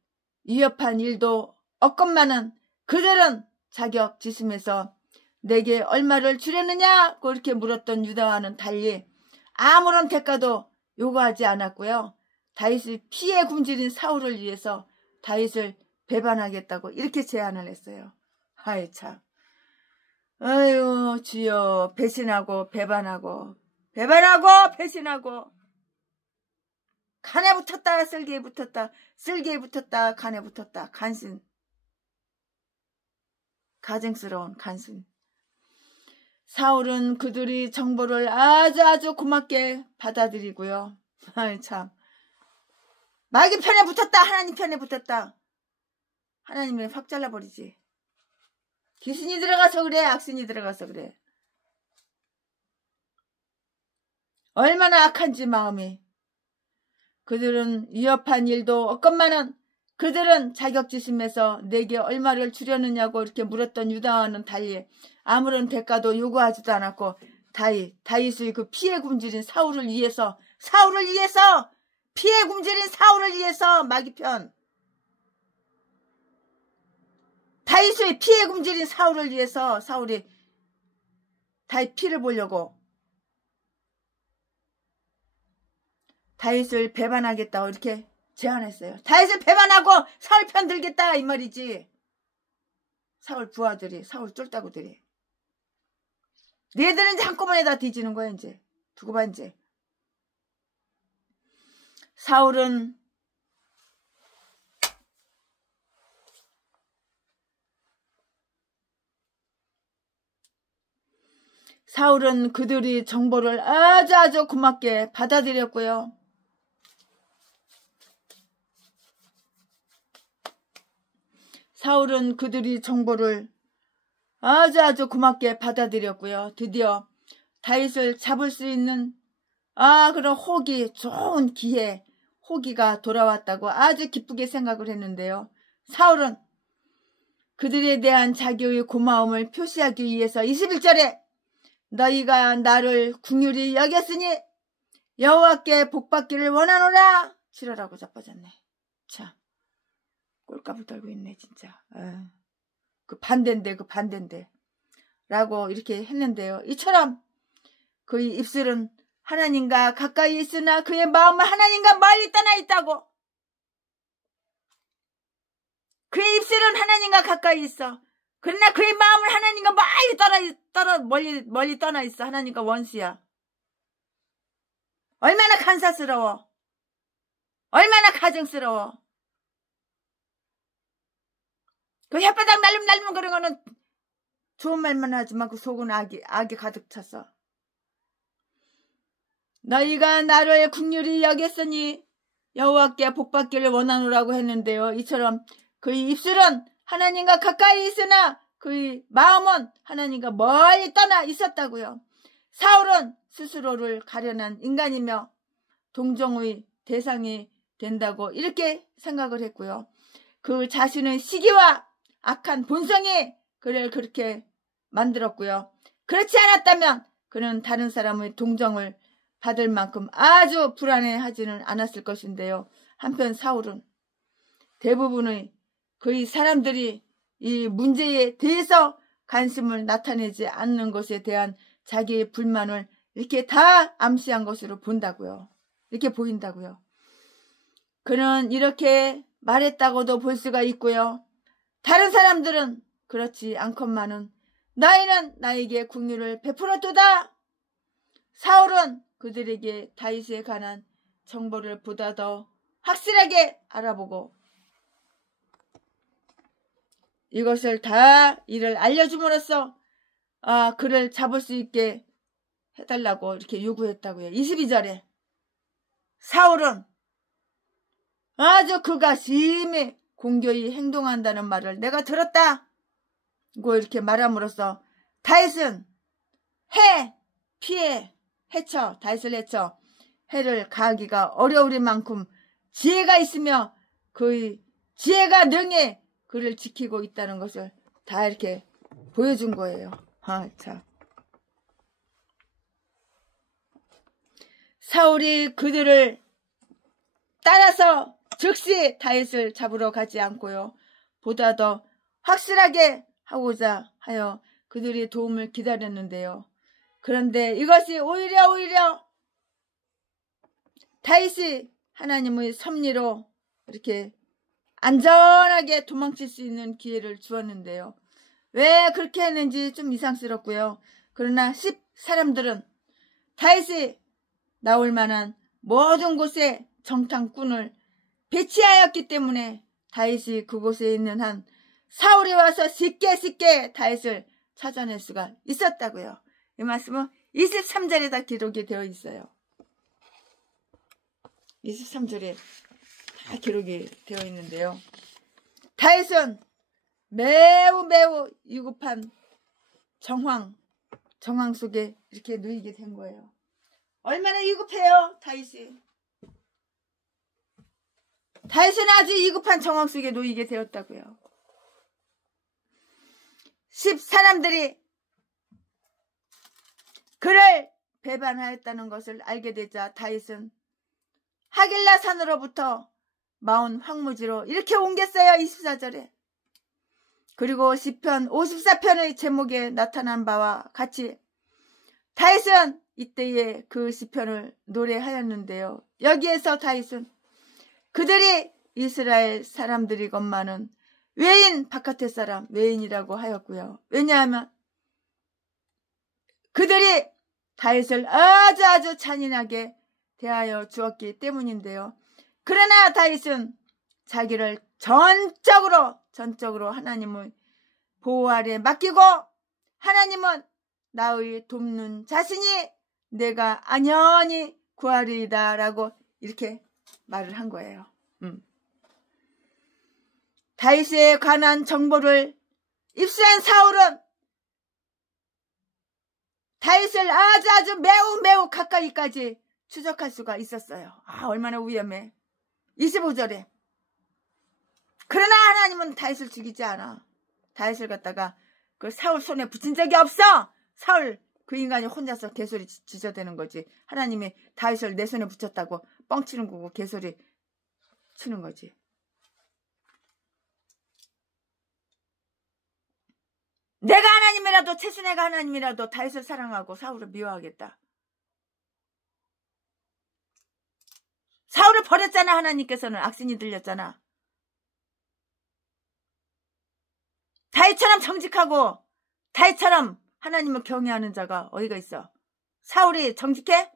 위협한 일도 없건만은 그들은 자격지심에서 내게 얼마를 주려느냐고 이렇게 물었던 유다와는 달리 아무런 대가도 요구하지 않았고요. 다윗의 피에 굶주린 사울을 위해서 다윗을 배반하겠다고 이렇게 제안을 했어요. 아이 참. 아유 주여, 배신하고 배반하고 배신하고 간에 붙었다 쓸개에 붙었다 쓸개에 붙었다 간에 붙었다. 간신. 가증스러운 간신. 사울은 그들이 정보를 아주 고맙게 받아들이고요. 아이 참. 마귀 편에 붙었다 하나님 편에 붙었다. 하나님을 확 잘라버리지. 귀신이 들어가서 그래, 악신이 들어가서 그래. 얼마나 악한지 마음이. 그들은 위협한 일도 없건만은 그들은 자격지심에서 내게 얼마를 주려느냐고 이렇게 물었던 유다와는 달리 아무런 대가도 요구하지도 않았고 다윗의 그 피에 굶주린 사울을 위해서 피에 굶주린 사울을 위해서 마귀편 다윗의 피에 굶주린 사울을 위해서 사울이 다윗 피를 보려고 다윗을 배반하겠다고 이렇게 제안했어요. 다윗을 배반하고 사울 편 들겠다 이 말이지. 사울 부하들이, 사울 쫄따구들이. 얘들은 이제 한꺼번에 다 뒤지는 거야 이제. 두고 봐 이제. 사울은 그들이 정보를 아주 고맙게 받아들였고요. 사울은 그들이 정보를 아주 고맙게 받아들였고요. 드디어 다윗을 잡을 수 있는 그런 좋은 기회, 호기가 돌아왔다고 아주 기쁘게 생각을 했는데요. 사울은 그들에 대한 자기의 고마움을 표시하기 위해서 21절에 너희가 나를 긍휼히 여겼으니 여호와께 복받기를 원하노라 지랄하고 자빠졌네. 참. 꼴값을 떨고 있네 진짜. 그 반대인데 라고 이렇게 했는데요. 이처럼 그의 입술은 하나님과 가까이 있으나 그의 마음은 하나님과 멀리 떠나 있다고. 그의 입술은 하나님과 가까이 있어. 그러나 그의 마음은 하나님과 멀리 떠나 있어. 하나님과 원수야. 얼마나 간사스러워. 얼마나 가증스러워. 그 혓바닥 날름 그런 거는 좋은 말만 하지만 그 속은 악이 가득 찼어. 너희가 나를 긍휼히 여겼으니 여호와께 복받기를 원하노라고 했는데요. 이처럼 그의 입술은 하나님과 가까이 있으나 그의 마음은 하나님과 멀리 떠나 있었다고요. 사울은 스스로를 가련한 인간이며 동정의 대상이 된다고 이렇게 생각을 했고요. 그 자신의 시기와 악한 본성이 그를 그렇게 만들었고요. 그렇지 않았다면 그는 다른 사람의 동정을 받을 만큼 아주 불안해하지는 않았을 것인데요. 한편 사울은 대부분의 그의 사람들이 이 문제에 대해서 관심을 나타내지 않는 것에 대한 자기의 불만을 이렇게 다 암시한 것으로 본다고요. 이렇게 보인다고요. 그는 이렇게 말했다고도 볼 수가 있고요. 다른 사람들은 그렇지 않건만은 너희는 나에게 긍휼을 베풀었도다. 사울은 그들에게 다윗에 관한 정보를 보다 더 확실하게 알아보고 이것을 다 이를 알려줌으로써 그를 잡을 수 있게 해달라고 이렇게 요구했다고요. 22절에 사울은 아주 그가 심히 공교히 행동한다는 말을 내가 들었다 고 이렇게 말함으로써 다윗은 다윗을 해쳐 해를 가하기가 어려울 만큼 지혜가 있으며 그의 지혜가 능히 그를 지키고 있다는 것을 다 이렇게 보여준 거예요. 자. 사울이 그들을 따라서 즉시 다윗을 잡으러 가지 않고요. 보다 더 확실하게 하고자 하여 그들이 도움을 기다렸는데요. 그런데 이것이 오히려 다윗이 하나님의 섭리로 이렇게 안전하게 도망칠 수 있는 기회를 주었는데요. 왜 그렇게 했는지 좀 이상스럽고요. 그러나 사람들은 다윗이 나올 만한 모든 곳에 정탐꾼을 배치하였기 때문에 다윗이 그곳에 있는 한 사울이 와서 쉽게 다윗을 찾아낼 수가 있었다고요. 이 말씀은 23절에 다 기록이 되어 있어요. 23절에 다 기록이 되어 있는데요. 다윗은 매우 위급한 정황 속에 이렇게 놓이게 된 거예요. 얼마나 위급해요, 다윗은 아주 위급한 정황 속에 놓이게 되었다고요. 사람들이 그를 배반하였다는 것을 알게 되자 다윗은 하길라 산으로부터 마온 황무지로 이렇게 옮겼어요. 24절에. 그리고 시편 54편의 제목에 나타난 바와 같이 다윗은 이때에 그 시편을 노래하였는데요. 여기에서 다윗은 그들이 이스라엘 사람들이건만은 외인 바깥의 사람 외인이라고 하였고요. 왜냐하면 그들이 다윗을 아주 잔인하게 대하여 주었기 때문인데요. 그러나 다윗은 자기를 전적으로 하나님의 보호 아래 맡기고 하나님은 나의 돕는 자신이 내가 안연히 구하리이다 라고 이렇게 말을 한 거예요. 다윗에 관한 정보를 입수한 사울은 다윗을 아주 매우 가까이까지 추적할 수가 있었어요. 얼마나 위험해. 25절에 그러나 하나님은 다윗을 죽이지 않아. 다윗을 갖다가 그 사울 손에 붙인 적이 없어. 사울 그 인간이 혼자서 개소리 지저대는 거지. 하나님이 다윗을 내 손에 붙였다고 뻥치는 거고 개소리 치는 거지. 내가 하나님이라도 최순애가 하나님이라도 다윗을 사랑하고 사울을 미워하겠다. 사울을 버렸잖아. 하나님께서는 악신이 들렸잖아. 다윗처럼 정직하고 다윗처럼 하나님을 경외하는 자가 어디가 있어? 사울이 정직해?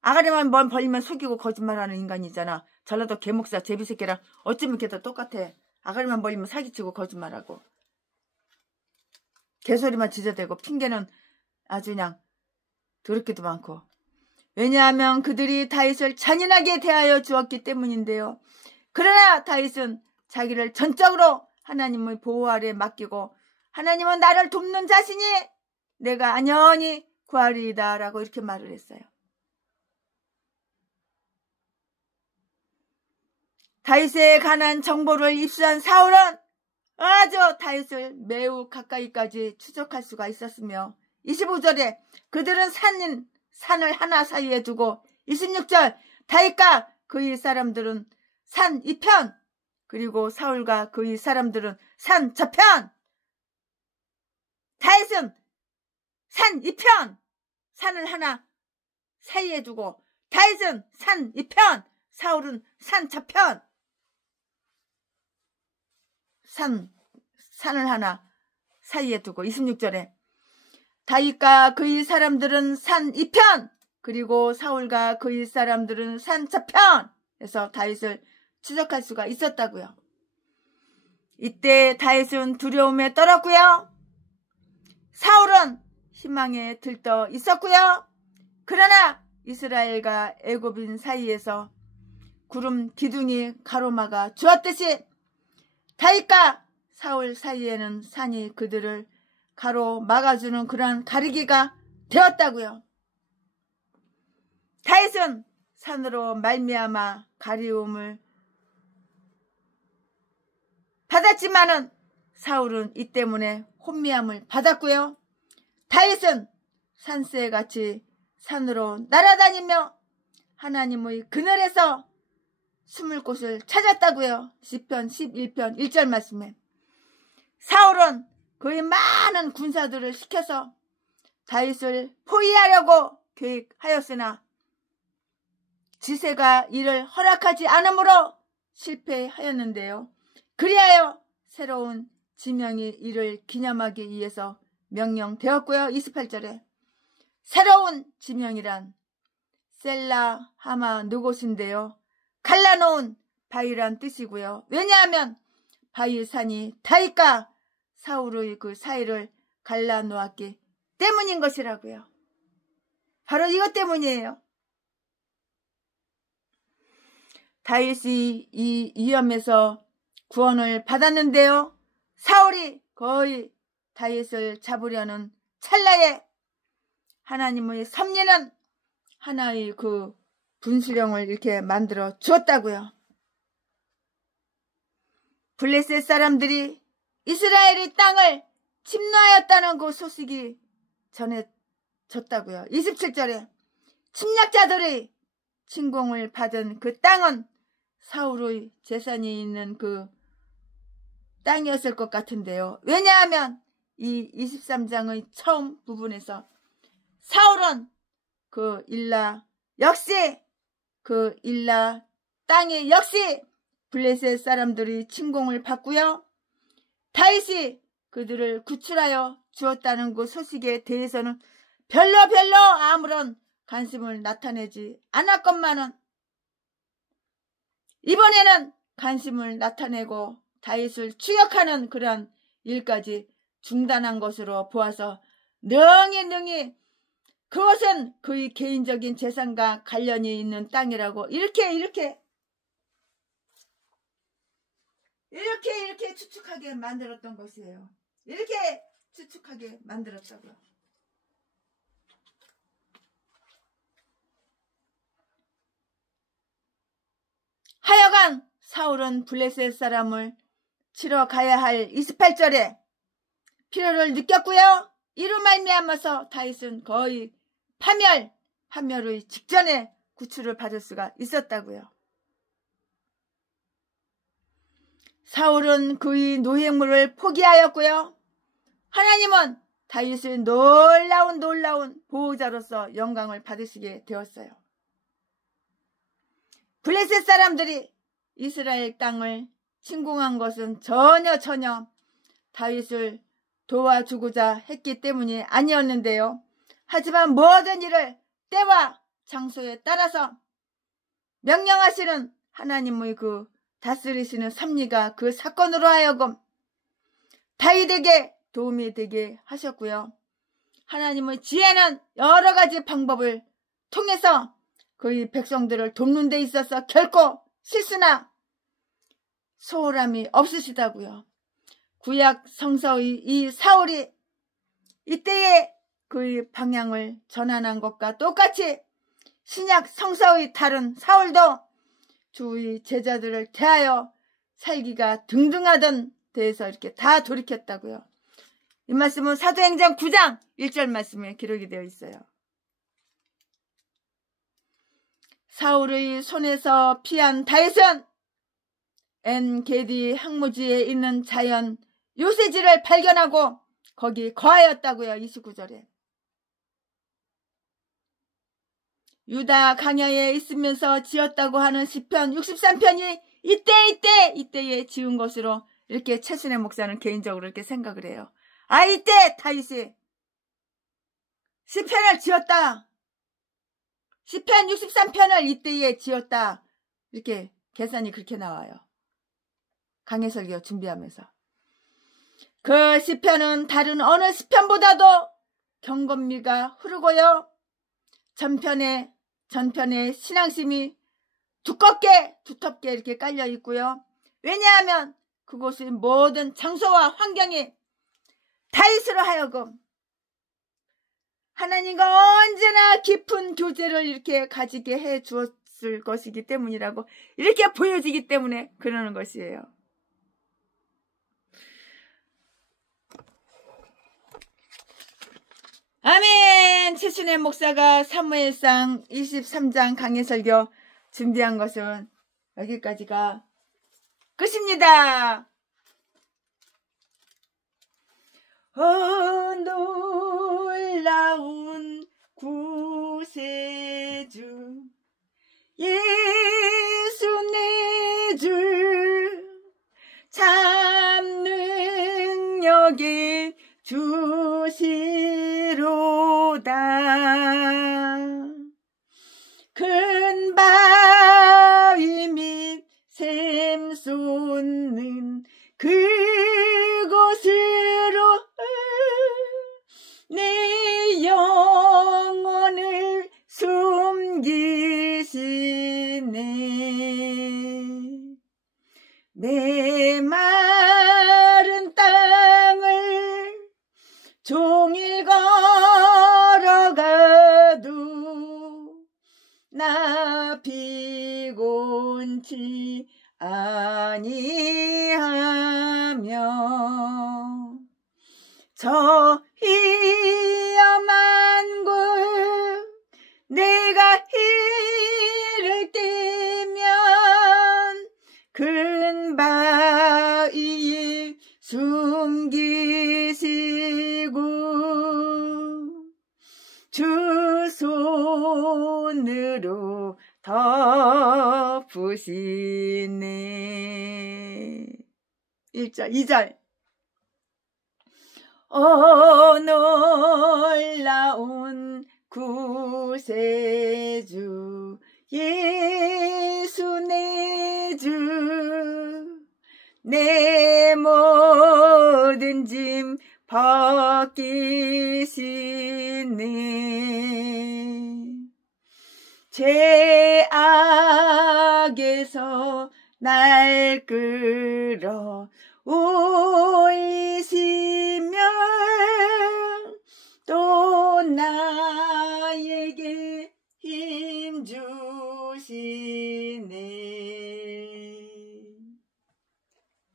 아가리만 먼 벌리면 속이고 거짓말하는 인간이잖아. 전라도 개목사 제비새끼랑 어쩌면 걔도 똑같아. 아가리만 벌리면 사기치고 거짓말하고 개소리만 지저대고 핑계는 아주 그냥 더럽게도 많고. 왜냐하면 그들이 다윗을 잔인하게 대하여 주었기 때문인데요. 그러나 다윗은 자기를 전적으로 하나님의 보호 아래 맡기고 하나님은 나를 돕는 자신이 내가 안연히 구하리이다 라고 이렇게 말을 했어요. 다윗에 관한 정보를 입수한 사울은 아주 다윗을 매우 가까이까지 추적할 수가 있었으며 25절에 그들은 산을 하나 사이에 두고 26절 다윗과 그의 사람들은 산 이편 그리고 사울과 그의 사람들은 산 저편. 다윗은 산 이편 산을 하나 사이에 두고 다윗은 산 이편 사울은 산 저편. 산을 하나 사이에 두고 26절에 다윗과 그의 사람들은 산 이편 그리고 사울과 그의 사람들은 산 저편. 해서 다윗을 추적할 수가 있었다고요. 이때 다윗은 두려움에 떨었고요. 사울은 희망에 들떠 있었고요. 그러나 이스라엘과 애굽인 사이에서 구름 기둥이 가로막아 주었듯이 다윗과 사울 사이에는 산이 그들을 가로막아주는 그런 가리개가 되었다고요. 다윗은 산으로 말미암아 가리움을 받았지만은 사울은 이 때문에 혼미함을 받았고요. 다윗은 산새같이 산으로 날아다니며 하나님의 그늘에서 숨을 곳을 찾았다고요. 시편 11편 1절 말씀에 사울은 그의 많은 군사들을 시켜서 다윗을 포위하려고 계획하였으나 지세가 이를 허락하지 않으므로 실패하였는데요. 그리하여 새로운 지명이 이를 기념하기 위해서 명령되었고요. 28절에 새로운 지명이란 셀라 하마 누곳인데요. 갈라놓은 바위란 뜻이고요. 왜냐하면 바위산이 다윗과 사울의 그 사이를 갈라놓았기 때문인 것이라고요. 바로 이것 때문이에요. 다윗이 이 위험에서 구원을 받았는데요. 사울이 거의 다윗을 잡으려는 찰나에 하나님의 섭리는 하나의 그 분수령을 이렇게 만들어 주었다고요. 블레셋 사람들이 이스라엘의 땅을 침노하였다는 그 소식이 전해졌다고요. 27절에 침략자들의 침공을 받은 그 땅은 사울의 재산이 있는 그 땅이었을 것 같은데요. 왜냐하면 이 23장의 처음 부분에서 사울은 그 일라 역시 그 일라 땅이 역시 블레셋 사람들이 침공을 받고요. 다윗이 그들을 구출하여 주었다는 그 소식에 대해서는 별로 아무런 관심을 나타내지 않았건만은 이번에는 관심을 나타내고 다윗을 추격하는 그런 일까지 중단한 것으로 보아서 능히 그것은 그의 개인적인 재산과 관련이 있는 땅이라고 이렇게 추측하게 만들었던 것이에요. 이렇게 추측하게 만들었다고요. 하여간 사울은 블레셋 사람을 치러 가야 할 28절에 필요를 느꼈고요. 이로 말미암아서 다윗은 거의 파멸의 직전에 구출을 받을 수가 있었다고요. 사울은 그의 노획물을 포기하였고요. 하나님은 다윗의 놀라운 보호자로서 영광을 받으시게 되었어요. 블레셋 사람들이 이스라엘 땅을 침공한 것은 전혀 다윗을 도와주고자 했기 때문이 아니었는데요. 하지만 모든 일을 때와 장소에 따라서 명령하시는 하나님의 그 다스리시는 섭리가 그 사건으로 하여금 다윗에게 도움이 되게 하셨고요. 하나님의 지혜는 여러 가지 방법을 통해서 그의 백성들을 돕는 데 있어서 결코 실수나 소홀함이 없으시다고요. 구약 성서의 이 사울이 이때에 그의 방향을 전환한 것과 똑같이 신약 성서의 다른 사울도 주의 제자들을 대하여 살기가 등등하던 데에서 이렇게 다 돌이켰다고요. 이 말씀은 사도행전 9장 1절 말씀에 기록이 되어 있어요. 사울의 손에서 피한 다윗은 엔게디 항무지에 있는 자연 요새지를 발견하고 거기 거하였다고요. 29절에. 유다 강야에 있으면서 지었다고 하는 시편 63편이 이때에 지은 것으로 이렇게 최순애 목사는 개인적으로 이렇게 생각을 해요. 아, 이때 다윗이 시편을 지었다. 시편 63편을 이때에 지었다. 이렇게 계산이 그렇게 나와요. 강해설교 준비하면서. 그 시편은 다른 어느 시편보다도 경건미가 흐르고요. 전편에 신앙심이 두텁게 이렇게 깔려 있고요. 왜냐하면 그곳의 모든 장소와 환경이 다윗으로 하여금 하나님과 언제나 깊은 교제를 이렇게 가지게 해 주었을 것이기 때문이라고 이렇게 보여지기 때문에 그러는 것이에요. 아멘. 최순애 목사가 사무엘상 23장 강해설교 준비한 것은 여기까지가 끝입니다. 놀라운 구세주 예수 내 주 참 능력이 주시로다. 큰 바위 및 샘솟는 그곳으로 내 영혼을 숨기시네. 내 마른 땅을 종일 걸어가도 나 피곤치 아니하며 저 위험한 곳 내가 이를 뛰면 큰 바위에 숨기시고 주 손으로 덮으시네. 1절, 2절. 놀라운 구세주 예수 내 주 내 모든 짐 벗기시네. 죄악에서 날 끌어 올리시며 또 나에게 힘 주시네.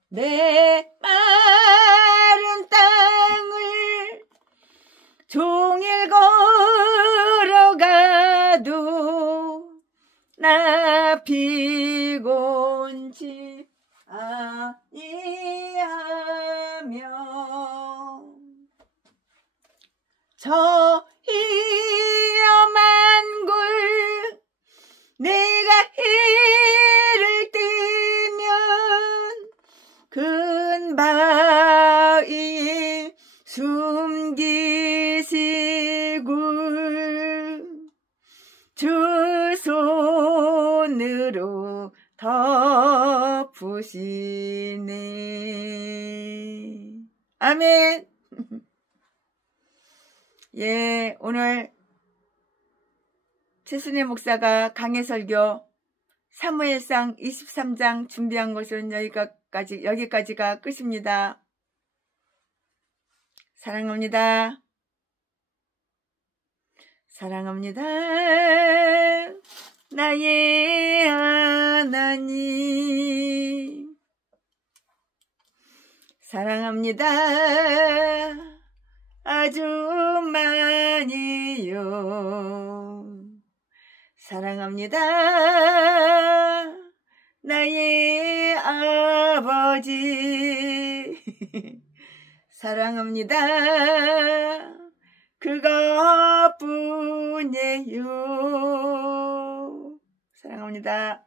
내 마른 땅을 종일 걸어가도 나 피곤치 아니하며 저 위험한 곳 내가 이를 뛰면 큰 바위에 숨기시고 주 손으로 덮으시네. 아멘. 예, 오늘 최순애 목사가 강해설교 사무엘상 23장 준비한 것은 여기까지가 끝입니다. 사랑합니다. 사랑합니다. 나의 하나님. 사랑합니다. 아주 많이요. 사랑합니다. 나의 아버지. 사랑합니다. 그것뿐이에요. 사랑합니다.